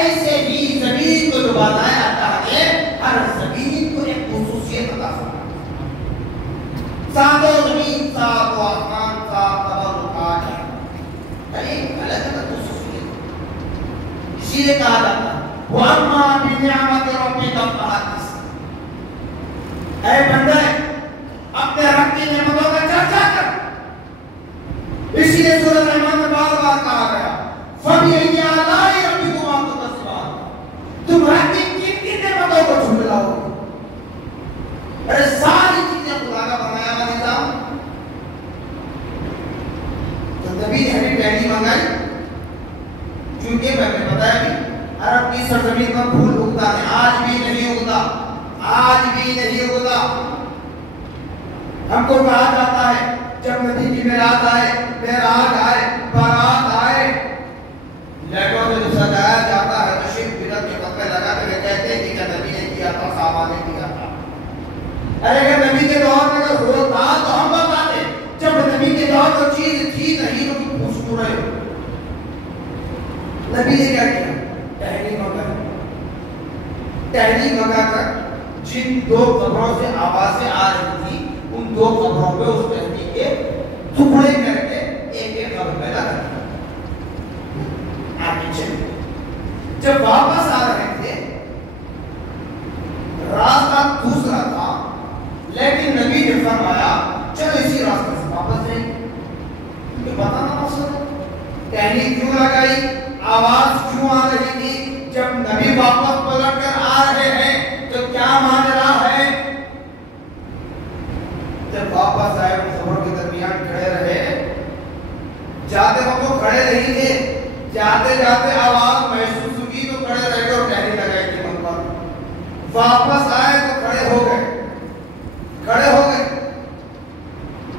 ایسے ہی زمین کو دبا دیا اللہ نے ہر زمین کو ایک خصوصیت عطا فرمائی. ساتوں زمین، ساتوں آسمان، سات تبرکات ہے. جائے گا تو سوچیے. اسی لیے کہا جاتا ہے وَأَمَّا بِنِعْمَةِ رَبِّكَ فَحَدِّثْ. اے بندے اپنے رب کی نعمتوں کا چرچا کر. اسی لیے سورۃ رحمان میں بار بار کہا گیا فَبِأَيِّ آلَاءِ رَبِّكُمَا تُكَذِّبَانِ. تم رب کی کن کن نعمتوں کو جھٹلاؤ گے؟ ارے ساری چیزیں خدا کا بنایا ہوا نظام. تو نبی نے ہمیں پہلی منگائی کیونکہ میں نے بتایا کہ عرب کی سرزمین پر پھول اگتا ہے, آج بھی نہیں اگتا, آج بھی نہیں اگتا. ہم کو کہا جاتا ہے جب نبی کی معراج آئے, بارات آئے, لیٹوں میں جو سجایا جاتا ہے تو شرک بدعت کے پتے لگاتے ہوئے کہتے ہیں کہ کیا نبی نے کیا تھا, صحابہ نے کیا تھا. ارے اگر نبی کے دور میں اگر ہوتا تو ہم بتاتے, جب نبی کے دور میں چیز تھی نہیں تو تم پوچھ کیوں رہے ہو. نبی نے کیا کیا؟ تحریک منگا کر جن دو قبروں سے آوازیں آ رہی تھی ان دو قبروں پہ اس تحریک کے ٹکڑے کر کے ایک ایک قبر پہ لگا دیا. آگے چلے جب واپس آ رہے تھے راستہ دوسرا تھا, لیکن نبی نے فرمایا چلو اسی راستے سے واپس جائیں. یہ بتانا مقصد ہے تحریک کیوں لگائی, آواز کیوں آ رہی تھی. جب نبی واپس پلٹ کر آ رہے ہیں تو کیا ماجرا ہے. جب واپس آئے ان خبروں کے درمیان کھڑے رہے, جاتے وقت وہ کھڑے نہیں تھے, جاتے جاتے آواز محسوس ہوئی تو کھڑے رہ گئے اور ٹہنی لگائی تھی من پر. واپس آئے تو کھڑے ہو گئے.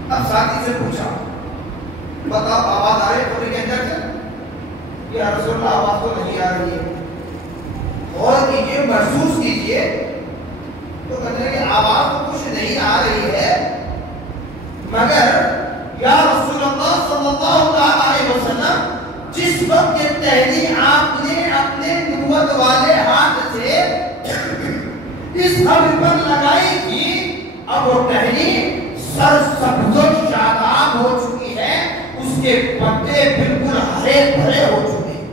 اب ساتھی سے پوچھا بتاؤ آواز آ رہی ہے پوری کے اندر سے؟ یا رسول اللہ آواز تو نہیں آ رہی ہے. غور کیجیے, محسوس کیجیے. تو کہتے ہیں کہ آواز تو کچھ نہیں آ رہی ہے, مگر یا رسول اللہ صلی اللہ علیہ وسلم جس وقت یہ ٹہنی آپ نے اپنے نبوت والے ہاتھ سے اس قبر پر لگائی تھی, اب وہ ٹہنی سرسبز و شاداب ہو چکی ہے, اس کے پتے بالکل ہرے بھرے ہو چکے ہیں,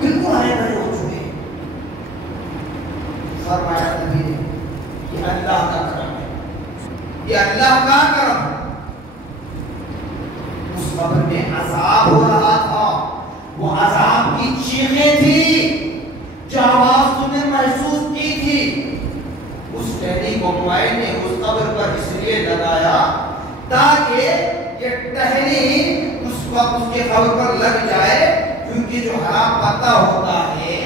بالکل ہرے بھرے ہو چکے ہیں. فرمایا نبی نے یہ اللہ کا کرم ہے, یہ اللہ کا کرم ہے. اس قبر میں عذاب ہو رہا تھا, وہ عذاب کی چیخیں تھی جو آواز تم نے محسوس کی تھی. اس ٹہنی کو مائے نے اس قبر پر اس لیے لگایا تاکہ یہ ٹہنی اس وقت اس کے قبر پر لگ جائے, کیونکہ جو ہرا پتا ہوتا ہے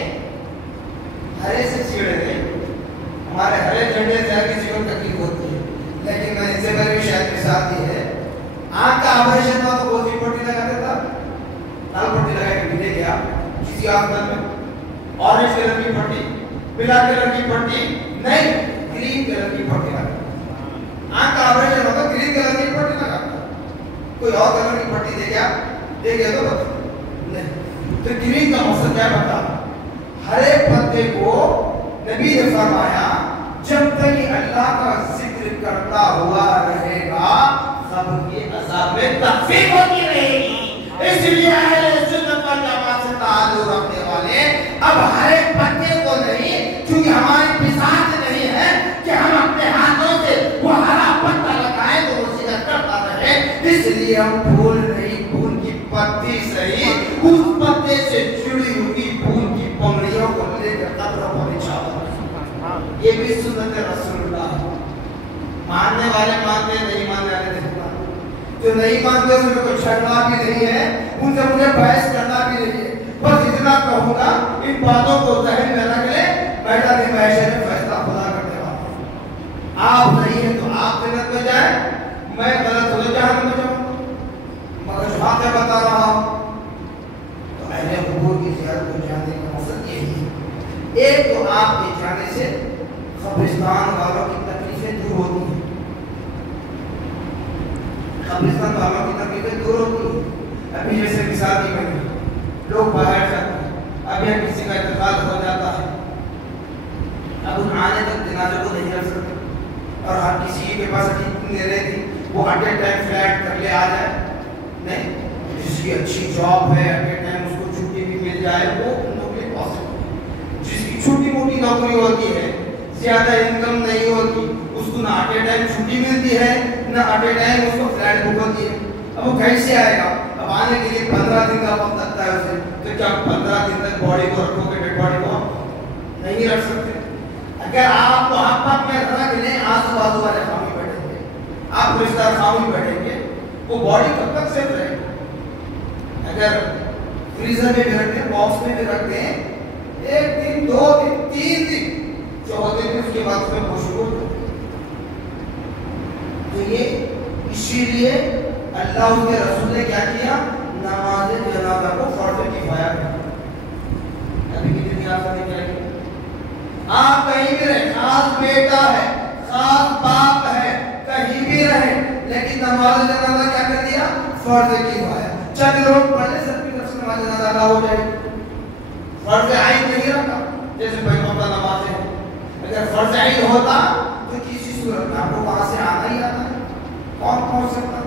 ہرے سے چیڑے ہیں, ہمارے ہرے جھنڈے سے ہر کسی کو تکلیف ہوتی ہے, لیکن میں ان سے بڑی شاید مثال دی ہے. آنکھ کا آپریشن ہوا تو کون سی پٹی لگا دیتا, لال پٹی لگا کے بھیجے گیا کسی آنکھ میں, اورنج کلر کی پٹی, پلا کلر کی پٹی نہیں, گرین کلر کی پٹی لگا. آنکھ کا آپریشن ہوتا گرین کلر کی پٹی لگا, کوئی اور کلر کی پٹی دے گیا تو بتا نہیں. تو گرین کا مقصد کیا بتا, ہرے پتے کو نبی نے فرمایا جب تک اللہ کا ذکر کرتا ہوا رہے گا قبر کے عذاب میں تخفیف ہوتی رہے گی. اس لیے اہل سنت والجماعت سے تعلق رکھنے والے اب ہر ایک پتے کو نہیں, کیونکہ ہماری بساط نہیں ہے کہ ہم اپنے ہاتھوں سے وہ ہرا پتا لگائیں تو وہ سیدھا کرتا رہے, اس لیے ہم پھول نہیں, پھول کی پتی صحیح اس پتے سے جڑی ہوئی پھول کی پنگڑیوں کو لے کر قبروں پر بچھا دو. یہ بھی سنت رسول اللہ. ماننے والے مانتے, نہیں ماننے والے نہیں مانتے. جو نہیں مانتے ان میں کوئی جھگڑا بھی نہیں ہے, ان سے مجھے بحث کرنا بھی نہیں ہے. بس اتنا کہوں گا ان باتوں کو ذہن میں رکھ لے, بیٹا دن معاشرے میں فیصلہ خدا کرنے والا. آپ نہیں ہیں تو آپ جنت میں جائیں, میں غلط ہو جہنم میں جاؤں, مگر جو باتیں بتا رہا ہوں تو اہل قبور کی زیارت کو جانے کا مقصد یہی ہے. ایک تو آپ کے جانے سے قبرستان والوں کی تکلیفیں دور ہوتی ہیں, قبرستان والوں کی تکلیفیں دور ہوتی ہیں. ابھی جیسے مثال دی میں نے, لوگ باہر جاتے ہیں, اب یہاں کسی کا انتقال ہو جاتا ہے, اب ان آنے تک جنازے کو نہیں رکھ سکتے, اور ہر کسی کے پاس اتنی رہتی وہ 100 ٹائم فلیٹ کر لے آ جائے نہیں, کی اچھی جاب ہے ایٹ اے ٹائم اس کو چھٹی بھی مل جائے وہ نوکری پاسبل ہے. جس کی چھوٹی موٹی نوکری ہوتی ہے زیادہ انکم نہیں ہوتی اس کو نہ ایٹ اے ٹائم چھٹی ملتی ہے نہ ایٹ اے ٹائم اس کو فلائٹ بک ہوتی ہے. اب وہ کیسے آئے گا؟ اب آنے کے لیے 15 دن کا وقت لگتا ہے اسے. تو کیا 15 دن تک باڈی کو رکھو گے؟ ڈیڈ باڈی کو نہیں رکھ سکتے. اگر آپ کو آپ میں رکھ لیں آزو بازو والے خامی بیٹھیں گے آپ رشتہ دار خامی بیٹھیں گے وہ باڈی کب تک سیف رہے گی؟ اگر فریزر میں بھی رکھتے ہیں باکس میں بھی رکھتے ہیں 1 دن 2 دن 3 دن 14 دن اس کے بعد اس میں خوشبو. تو یہ اسی لیے اللہ اس کے رسول نے کیا کیا؟ نماز جنازہ کو فرض کفایہ کیا. ابھی کتنی آسانی چاہیے آپ کہیں بھی رہیں خاص بیٹا ہے خاص باپ ہے کہیں بھی رہیں لیکن نماز جنازہ کیا کر دیا؟ فرض کفایہ. چند لوگ پڑھے سب کی طرف سے نماز جنازہ ادا ہو جائے. فرض عین نہیں رکھا جیسے بھائیوں کا نماز ہے. اگر فرض عین ہوتا تو کسی صورت میں آپ کو وہاں سے آنا ہی آنا ہے. کون پہنچ سکتا؟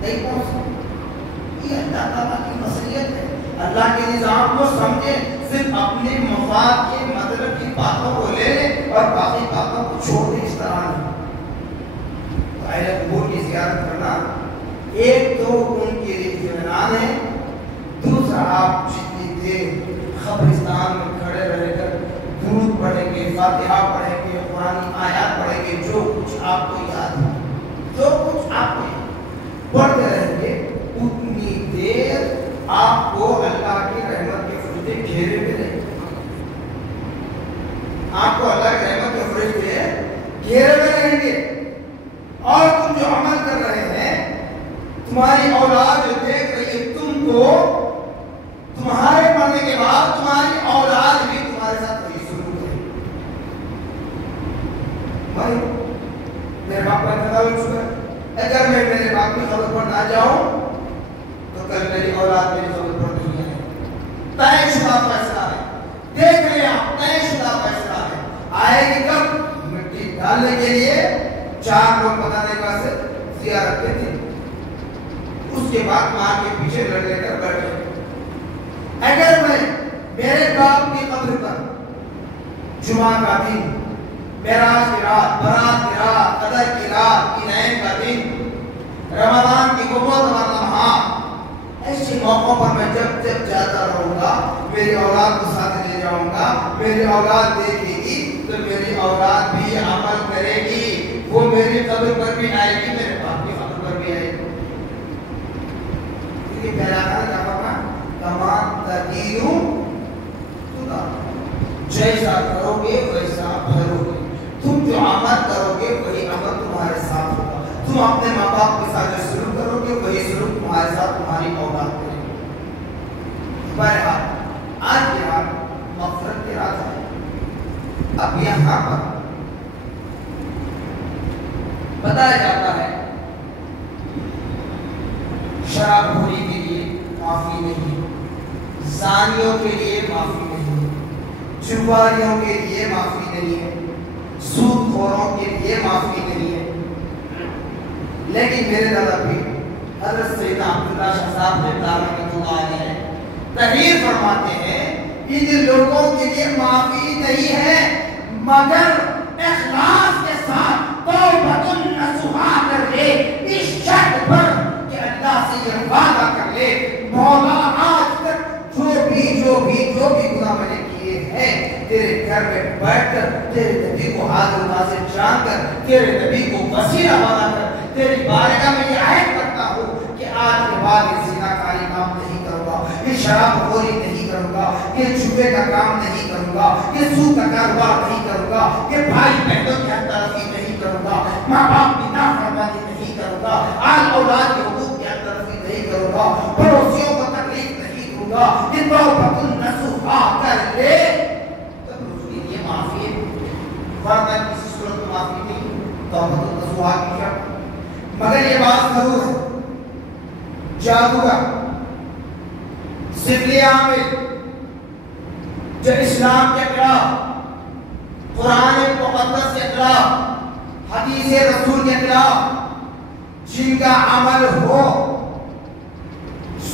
نہیں پہنچ سکتا. یہ اللہ تعالیٰ کی مصلحت ہے. اللہ کے نظام کو سمجھے صرف اپنے مفاد کے مطلب کی باتوں کو لے لیں اور باقی باتوں کو چھوڑ دیں. اس طرح نہیں. اہل قبور کی زیارت کرنا ایک تو ان کے لیے اطمینان ہے دوسرا آپ جتنی دیر قبرستان میں کھڑے رہ کر درود پڑھیں گے فاتحہ پڑھیں گے قرآن آیات پڑھیں گے جو کچھ آپ کو یاد ہے جو کچھ آپ کو پڑھتے رہیں گے اتنی دیر آپ کو اللہ کی رحمت کے فرشتے گھیرے میں رہیں گے. آپ کو اللہ کی رحمت کے فرشتے گھیرے میں رہیں گے اور تم جو عمل کر رہے ہیں تمہاری اولاد جو دیکھ رہی ہے تم کو تمہارے مرنے کے بعد تمہاری اولاد بھی تمہارے ساتھ وہی سلوک کرے. بھائی میرے باپ کا انتقال ہو چکا ہے. اگر میں میرے باپ کی خبر پر نہ جاؤں تو کل میری اولاد میری خبر پر نہیں ہے. طے شدہ فیصلہ ہے. دیکھ لیں آپ طے شدہ فیصلہ ہے. آئے گی کب؟ مٹی ڈالنے کے لیے 4 لوگ بتانے کا سے زیارت کے تھے. اس کے بعد ماں کے پیچھے لڑنے کر بیٹھے. اگر میں میرے باپ کی قبر پر جمعہ کا دن معراج کی رات برات کی رات قدر کی رات عیدین کا دن رمضان کی قوت اور لمحات ایسے موقعوں پر میں جب جب جاتا رہوں گا میری اولاد کو ساتھ لے جاؤں گا. میری اولاد دیکھے گی تو میری اولاد بھی عمل کرے گی. وہ میری قبر پر بھی آئے گی میرے باپ کی قبر پر بھی آئے گی. کیونکہ پہلا کہا کیا پڑھا تمام تدیروں جیسا کرو گے ویسا بھرو گے. تم جو عمل کرو گے وہی عمل تمہارے ساتھ ہوگا. تم اپنے ماں باپ کے ساتھ جو سلوک کرو گے وہی سلوک تمہارے ساتھ تمہاری اولاد کرے گی. بہرحال آج کی رات مغفرت کی رات ہے. اب یہاں پر بتایا جاتا ہے شراب خوری کے لیے معافی نہیں, زانیوں کے لیے معافی نہیں, چواریوں کے لیے معافی نہیں ہے, سود خوروں کے لیے معافی نہیں ہے. لیکن میرے دادا بھی حضرت سیدنا عبداللہ شاہ صاحب رحمۃ اللہ علیہ تحریر فرماتے ہیں کہ جن لوگوں کے لیے معافی نہیں ہے مگر اخلاص کے ساتھ توبۃ نصوحہ کر لے اس شرط پر کہ اللہ سے یہ وعدہ کر لے مولا آج تک جو بھی گناہ میں نے کیے ہیں تیرے گھر میں بیٹھ کر تیرے نبی کو حاضر ناظر جان کر تیرے نبی کو وسیلہ بنا کر تیری بارگاہ میں یہ عہد کرتا ہوں کہ آج کے بعد یہ زنا کاری کام نہیں کروں گا, یہ شراب خوری نہیں کروں گا, یہ جھوٹے کا کام نہیں کروں گا, یہ سود کا کاروبار نہیں کروں گا, یہ بھائی بہنوں کی حق تلفی نہیں کروں گا, ماں باپ کی نافرمانی نہیں کروں گا, آل اولاد کے حقوق کی حق تلفی نہیں کروں گا, پڑوسیوں کو تکلیف نہیں دوں گا. یہ توبۃ نصوحہ کر لے تو اس کے لیے معافی ہے. ورنہ کسی صورت میں معافی نہیں. توبۃ نصوحہ کی شرط. مگر یہ بات ضرور ہے جادوگر سفلی عامل جو اسلام کے خلاف قرآن مقدس کے خلاف حدیث رسول کے خلاف جن کا عمل ہو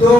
2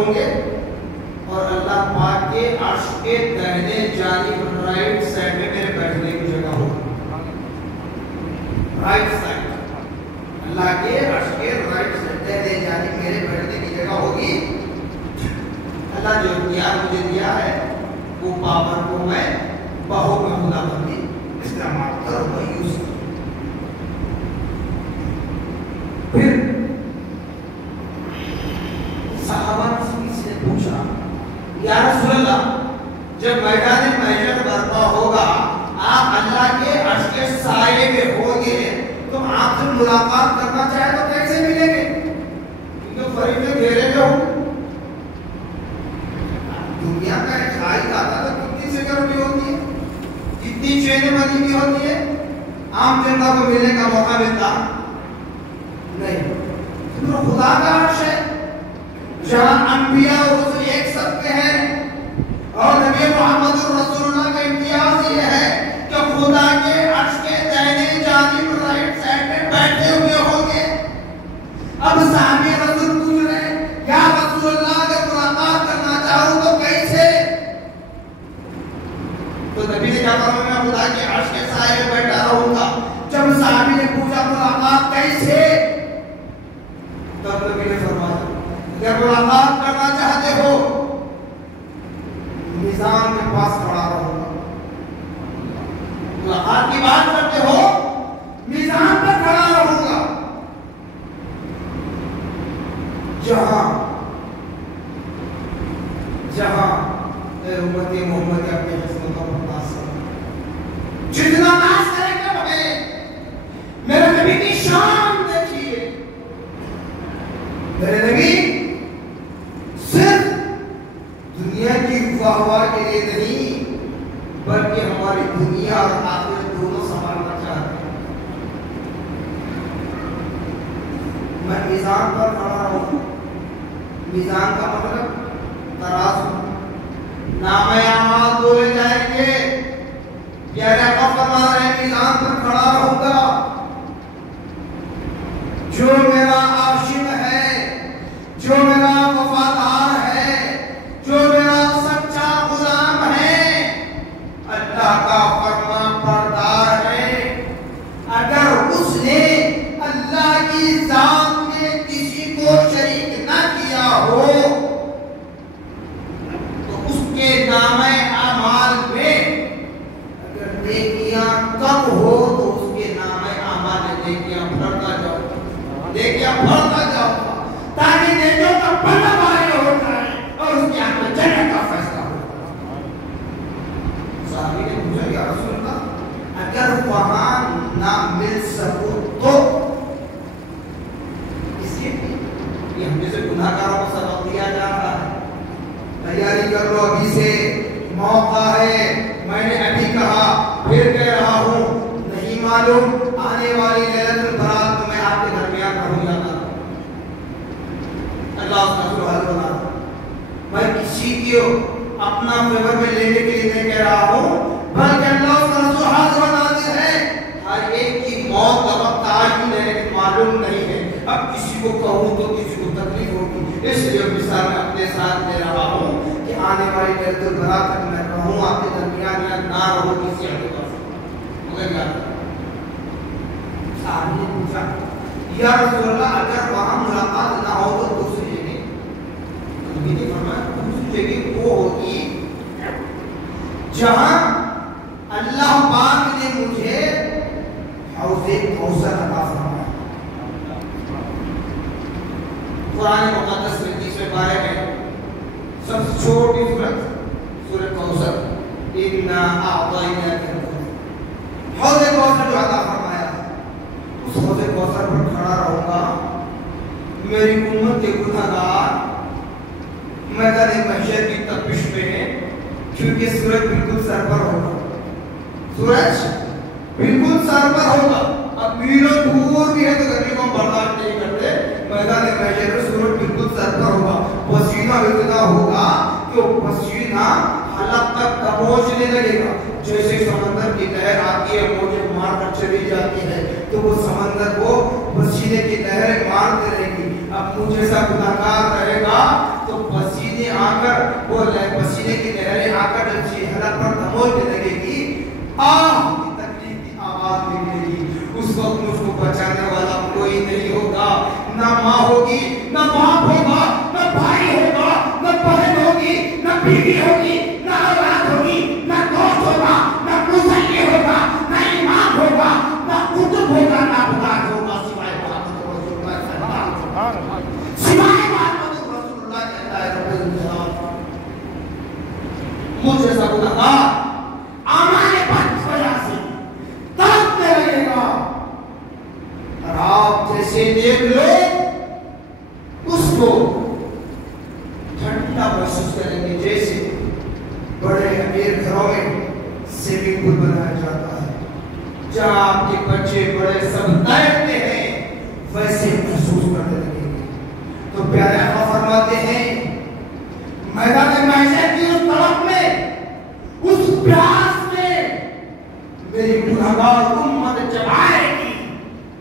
ہوں گے اور اللہ پاک کے عرش کے دائیں جانب رائٹ سائڈ میں میرے بیٹھنے کی جگہ ہوگی. رائٹ سائڈ اللہ کے عرش کے رائٹ سائڈ دائیں جانب میرے بیٹھنے کی جگہ ہوگی. اللہ جو اختیار مجھے دیا ہے وہ پاور کو میں بہت خدا بندی استعمال کروں یوز کروں. پھر صحابہ سے پوچھا یا رسول اللہ جب میدان محشر برپا ہوگا آپ اللہ کے عرش کے سائے میں ہوں گے تو آپ سے ملاقات کرنا چاہے تو کیسے ملیں گے کیونکہ فرشتے گھیرے میں ہوں. دنیا کا ایک خاص آتا تو کتنی سیکورٹی ہوتی ہے کتنی چینیں بنی ہوئی ہوتی ہے عام جنتا کو ملنے کا موقع ملتا نہیں. خدا کا عرش ہے جہاں انبیاء اور رسول ایک سب پہ ہیں اور نبی محمد رسول اللہ کا امتیاز یہ ہے کہ خدا کے عرش کے دائیں جانب رائٹ سائڈ میں بیٹھے ہوئے ہوں گے. اب صحابی رسول پوچھ رہے ہیں یا رسول اللہ اگر ملاقات کرنا چاہوں تو کیسے؟ تو نبی نے کہا میں خدا کے عرش کے سائے میں بیٹھا رہوں گا. جب صحابی نے پوچھا ملاقات کیسے تب نبی نے فرمایا اگر ملاقات کرنا چاہتے ہو میزان کے پاس کھڑا رہوں گا. ملاقات کی بات کرتے ہو میزان پر کھڑا رہوں گا جہاں امت محمد اپنے جسم کا ناز کرے جتنا ناز کرے گا میرے نبی کی شان دیکھیے. میرے نبی صرف دنیا کی واہ کے لیے نہیں بلکہ ہماری دنیا اور آخرت دونوں سنبھالنا چاہتے ہیں. میں میزان پر کھڑا رہوں. میزان کا مطلب ترازو نام اعمال تولے جائیں گے. پیارے آقا فرما رہے ہیں میزان پر کھڑا رہوں گا. جو میرا عاشق ہے جو میرا وفادار ہے جو میرا سچا غلام ہے اللہ کا فرما بردار ہے اگر اس نے اللہ کی ذات میں کسی کو شریک نہ کیا ہو تو اس کے نام اعمال میں اگر نیکیاں کم ہو تو اس کے نام اعمال میں نیکیاں بڑھتا جاؤ نیکیاں بڑھتا جاؤ تاکہ نیکیوں کا پلہ بھاری ہو جائے اور اس کے آنکھ میں جنت کا فیصلہ ہو. صحابی نے پوچھا یا رسول اللہ اگر وہاں نہ مل سکو تو اس کے لیے ہم جیسے گناہ کاروں کو سبق دیا جا رہا ہے تیاری کر لو ابھی سے موقع ہے. میں نے ابھی کہا پھر کہہ رہا ہوں نہیں معلوم آنے والی لیلۃ البرات میں آپ کے درمیان رہوں گا. اللہ اس کا سوال بنا میں کسی کو اپنا فیور میں لینے کے لیے نہیں کہہ رہا ہوں بلکہ اللہ اس کا سوال بناتے ہیں ہر ایک کی موت کا وقت آج بھی نہیں معلوم نہیں ہے. اب کسی کو کہوں تو کسی کو تکلیف ہوگی اس لیے مثال میں اپنے ساتھ دے رہا ہوں کہ آنے والی لیلۃ البرات تک میں رہوں آپ کے درمیان یا نہ رہوں کسی حد تک. مگر یاد صاحب نے پوچھا یا رسول اللہ اگر وہاں ملاقات نہ ہو تو دوسری جگہ نبی نے فرمایا دوسری جگہ وہ ہوگی جہاں اللہ پاک نے مجھے حوض کوثر عطا فرمایا. قرآن مقدس میں 30ویں پارے میں سب سے چھوٹی سورۃ کوثر انا اعطیناک الکوثر حوض کوثر جو عطا فرمایا اس حوض کوثر پر کھڑا رہوں گا. میری امت کے گناہگار میدان محشر کی تپش میں ہیں کیونکہ سورج بالکل سر پر ہوگا. سورج بالکل سر پر ہوگا. اب میلوں دور بھی ہے تو گرمی کو برداشت نہیں کرتے. میدان محشر میں سورج بالکل سر پر ہوگا. پسینہ اتنا ہوگا کہ وہ پسینہ حلق تک پہنچنے لگے گا. جیسے سمندر کی لہر آتی ہے موجیں مار کر چلی جاتی ہے تو وہ سمندر کو پسینے کی لہریں مارتے رہے گی. اب مجھ جیسا گناہگار رہے گا تو پسینے آ کر وہ پسینے کی لہریں آ کر جب چہرہ پر دموچنے لگے گی، آہ کی تکلیف کی آواز نکلے گی، اس وقت مجھ کو بچانے والا کوئی نہیں ہوگا، نہ ماں ہوگی، نہ باپ ہوگا، نہ بھائی ہوگا، نہ بہن ہوگی، نہ بیوی ہوگی، نہ اولاد ہوگی، نہ دوست ہوگا، نہ مصلی ہوگا، نہ امام ہوگا، نہ قطب ہوگا، نہ بلاد ہوگا، سوائے محمد رسول اللہ صلی اللہ علیہ وسلم، سوائے محمد رسول اللہ صلی اللہ علیہ وسلم۔ مجھ جیسا گناہگار آمانے پر وجہ سے تڑپنے لگے گا، اور آپ جیسے دیکھ لو اس کو ٹھنڈا محسوس کریں گے، جیسے بڑے امیر گھروں میں سوئمنگ پول بنایا جاتا ہے جہاں آپ کے بچے بڑے سب تیرتے ہیں، ویسے محسوس کرنے لگیں گے۔ تو پیارے آقا فرماتے ہیں میدان محشر کی اس طرف میں، اس پیاس میں میری گناہگار امت جب آئے گی،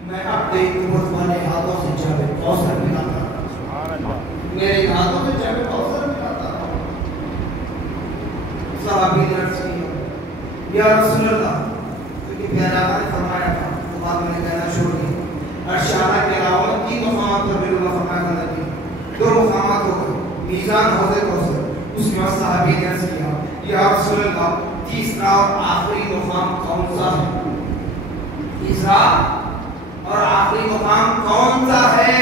میں اپنے امت والے ہاتھوں سے جب کوثر پلاتا رہا، میرے ہاتھوں سے جب کوثر پلاتا رہا۔ صحابی نے عرض کی یا رسول اللہ، کیونکہ پیارے آقا نے فرمایا تھا تو بات میں نے کہنا چھوڑ دی، ارشادہ کے علاوہ 3 مقامات پر بھی اللہ فرمایا تھا کہ 2 مقامات ہو گئے، میزان حوض کوثر، اس کے بعد صحابی نے عرض کیا یا رسول اللہ تیسرا اور آخری مقام کون سا ہے؟ تیسرا اور آخری مقام کون سا ہے؟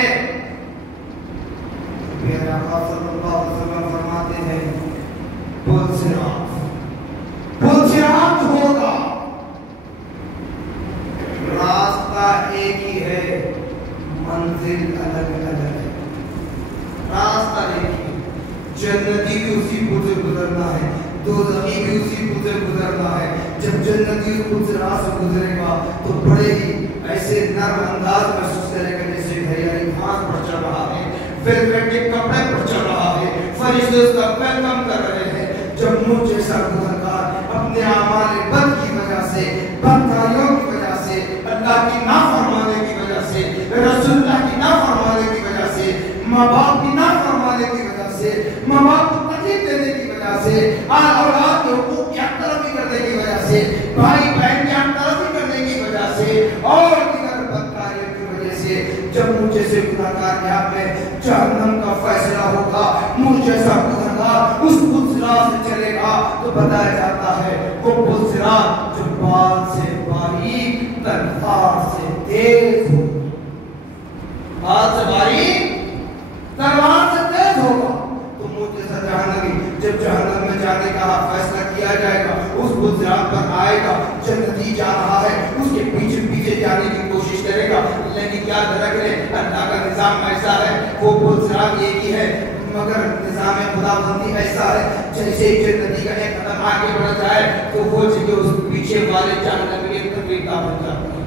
پیارے آقا صلی اللہ علیہ وسلم فرماتے ہیں پل صراط، پل صراط ہوگا، راستہ ایک ہی ہے، منزل الگ الگ ہے، راستہ ایک ہی ہے، جنتی بھی اسی پل سے گزرنا ہے، دوزخی بھی اسی پل سے گزرنا ہے۔ جب جنتی اس پل سے راہ سے گزرے گا تو بڑے ہی ایسے نرم انداز محسوس کرے گا جیسے ہریالی گھاس پر چل رہا ہے، ویلویٹ کے کپڑے پر چل رہا ہے، فرشتے اس کا ویلکم کر رہے ہیں۔ جب مجھ جیسا گنہگار اپنے اعمال بد کی وجہ سے، بدکاریوں کی وجہ سے، اللہ کی نافرمانی کی وجہ سے، رسول اللہ کی نافرمانی کی وجہ سے، ماں باپ کی نافرمانی کی وجہ سے، ماں باپ کو تکلیف دینے کی وجہ سے، اولاد کے حقوق کی حق تلفی کرنے کی وجہ سے، بھائی بہن کی حق تلفی کرنے کی وجہ سے، اور دیگر بدکاریوں کی وجہ سے، جب مجھ جیسے گنہگار کے حق میں جہنم کا فیصلہ ہوگا، مجھ جیسا گنہگار اس پل صراط سے چلے گا تو بتایا جاتا ہے وہ پل صراط جو بال سے باریک تلوار سے تیز ہوگا، بال سے باریک تلوار سے تیز ہوگا۔ تو مجھ جیسا جہنمی جب جہنم میں جانے کا فیصلہ کیا جائے گا، اس پل صراط پر آئے گا، جنتی جا رہا ہے، اس کے پیچھے پیچھے جانے کی کوشش کرے گا، لیکن یاد رکھیں اللہ کا نظام ایسا ہے، وہ پل صراط ایک ہی ہے، مگر نظام خدا بندی ایسا ہے جیسے جنتی کا ایک قدم آگے بڑھ جائے تو وہ جگہ اس پیچھے والے جہنم میں تکلیف دہ بن جاتی ہے۔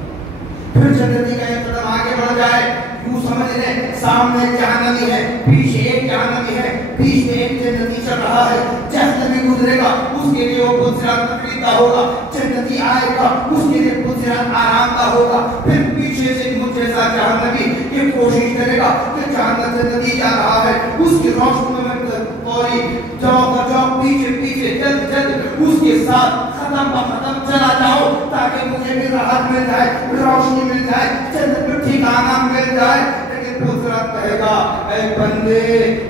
پھر جنتی کا ایک قدم آگے بڑھ جائے، یوں سمجھ لیں سامنے ایک جہنمی ہے، پیچھے ایک جہنمی ہے، بیچ میں ایک جنتی چل رہا ہے، جہنمی گزرے گا اس کے لیے وہ پل صراط تکلیف دہ ہوگا، جنتی آئے گا اس کے لیے پل صراط آرام دہ ہوگا۔ پھر پیچھے سے مجھ جیسا جہنمی یہ کوشش کرے گا کہ جہنم سے جنتی جا رہا ہے، اس کی روشنی میں پوری جاؤ پیچھے پیچھے جلد جلد اس کے ساتھ ختم بختم چلا جاؤ تاکہ مجھے بھی راحت مل جائے، روشنی مل جائے، جنت میں ٹھکانہ مل جائے۔ لیکن پل صراط کہے گا اے بندے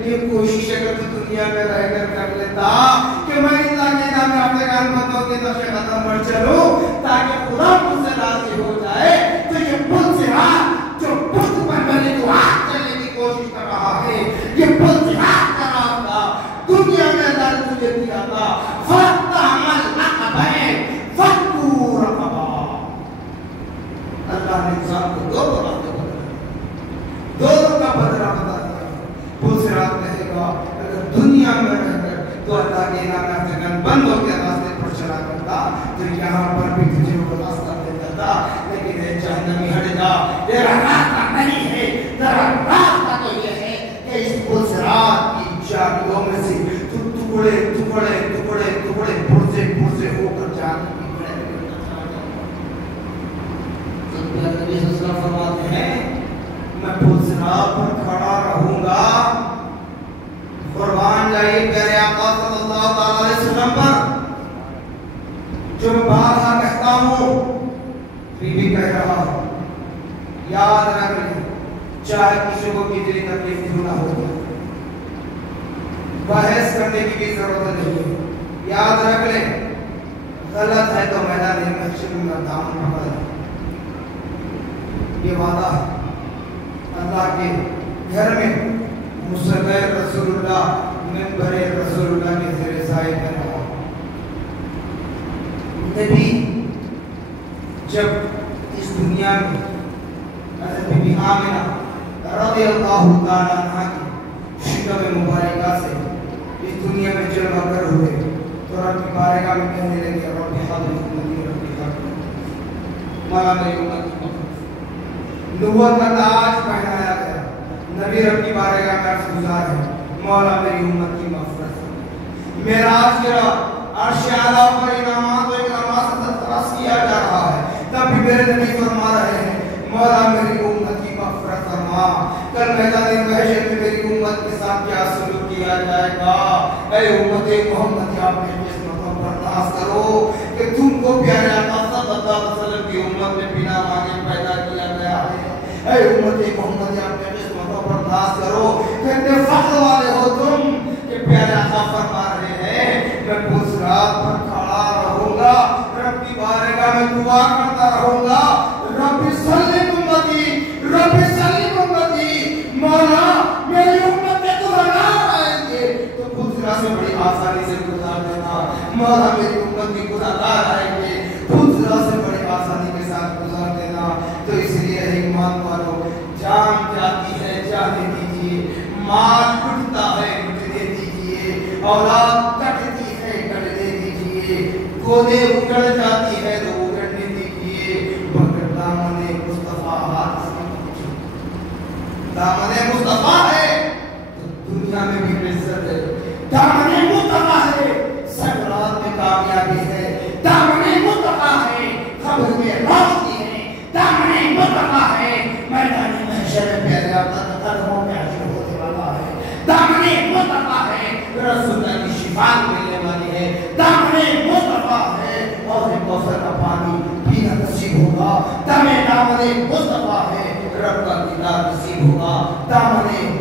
یہ کوشش اگر تو دنیا میں رہ کر لیتا کہ میں اللہ کے نام میں اپنے غربتوں کے نقش قدم پر چلوں تاکہ خدا مجھ سے راضی ہو جائے، تو یہ پل صراط جو پشت پر میری دعا چلنے کی کوشش کر رہا ہے، یہ پل صراط کا راستہ دنیا میں اللہ نے تجھے دیا تھا، فَتَعْمَلْ عَقَبَيْنِ فَتُّ رَقَبَا۔ اللہ نے انسان کو دو راستے بتایا، دونوں کا بدلہ بتا دیا۔ پل صراط کہے گا اگر دنیا میں رہ کر تو اللہ کے نام میں جنت بند ہو کے راستے پر چلا کرتا تو یہاں پر بھی تجھے وہ راستہ دے دیتا، لیکن اے جہنمی ہٹ جا، تیرا راستہ نہیں ہے، تیرا راستہ تو یہ ہے کہ اس پل صراط کی چابیوں میں سے تو ٹکڑے ٹکڑے ٹکڑے ٹکڑے پرزے پرزے ہو کر جہنم کی گڑھے میں چلا جاؤں۔ تو نبی صلی اللہ علیہ وسلم فرماتے ہیں میں پل صراط پر کھڑا رہوں گا، قربان جائیے بارہا کہتا ہوں پھر بھی کہہ رہا ہوں، یاد رکھ لیں چاہے کسی کو کتنی تکلیف کیوں نہ ہو، بحث کرنے کی بھی ضرورت نہیں ہے۔ یاد رکھ لیں غلط ہے تو میدان محشر میں دامن پکڑ لیں۔ یہ وعدہ ہے اللہ کے گھر میں مصطفی رسول اللہ منبر رسول اللہ کے زیر سائے میں رہا۔ نبی جب اس دنیا میں حضرت بی بی آمنہ رضی اللہ تعالیٰ عنہ کی شکم مبارکہ سے اس دنیا میں جلوہ گر ہوئے تو رب کی بارگاہ میں کہنے لگے رب حاضر امتی رب حاضر مولا میری امت کی مغفرت۔ نبوت کا تاج پہنایا گیا، نبی رب کی بارگاہ میں عرض گزار ہے مولا میری امت کی مغفرت۔ معراج کے رات عرش اعلیٰ پر انعامات و اکرامات سے تراش کیا جا رہا ہے، تب بھی میرے نبی فرما رہے ہیں مولا میری امت کی مغفرت فرما۔ کل میدان محشر میں میری امت کے ساتھ کیا سلوک کیا جائے گا؟ اے امت محمد آپ نے قسمت کو برداشت کرو کہ تم کو پیارے آقا صلی اللہ علیہ وسلم کی امت میں بنا مانگے پیدا کیا گیا ہے۔ اے امت محمد آپ نے قسمت کو برداشت کرو، کتنے فخر والے ہو تم کہ پیارے آقا فرما رہے ہیں میں پوچھ رات پر کھڑا رہوں گا، رب کی بارگاہ میں دعا کرتا رہوں گا رب سلم امتی، رب سلم امتی، مولا میری امت کے گناہگار آئیں گے تو پوچھنا سے بڑی آسانی سے گزار دینا، مولا میری امت کے گناہگار آئیں گے پوچھنا سے بڑی آسانی کے ساتھ گزار دینا۔ تو اس لیے ایمان والو جان جاتی ہے جانے دیجئے، مال اٹھتا ہے اٹھنے دیجئے، اولاد کٹتی ہے کٹنے دیجئے، گودے اجڑ جاتی ہے تو اجڑنے دیجئے، مگر دامن مصطفیٰ ہاتھ سے پہنچے، دامن مصطفیٰ ہے تو دنیا میں بھی عزت ہے، دامن مصطفیٰ ہے سکرات میں کامیابی ہے، دامن مصطفیٰ ہے قبر میں روشنی ہے، دامن مصطفیٰ ہے میدان محشر میں پیارے آقا کے قدموں میں حشر ہونے والا ہے، دامن مصطفیٰ ہے رسول اللہ کی شفاعت ملنے والی ہے، دامن مصطفیٰ ہے اور کوثر کا پانی پینا نصیب ہوگا، دامن مصطفیٰ ہے رب کا دیدار نصیب ہوگا، دامن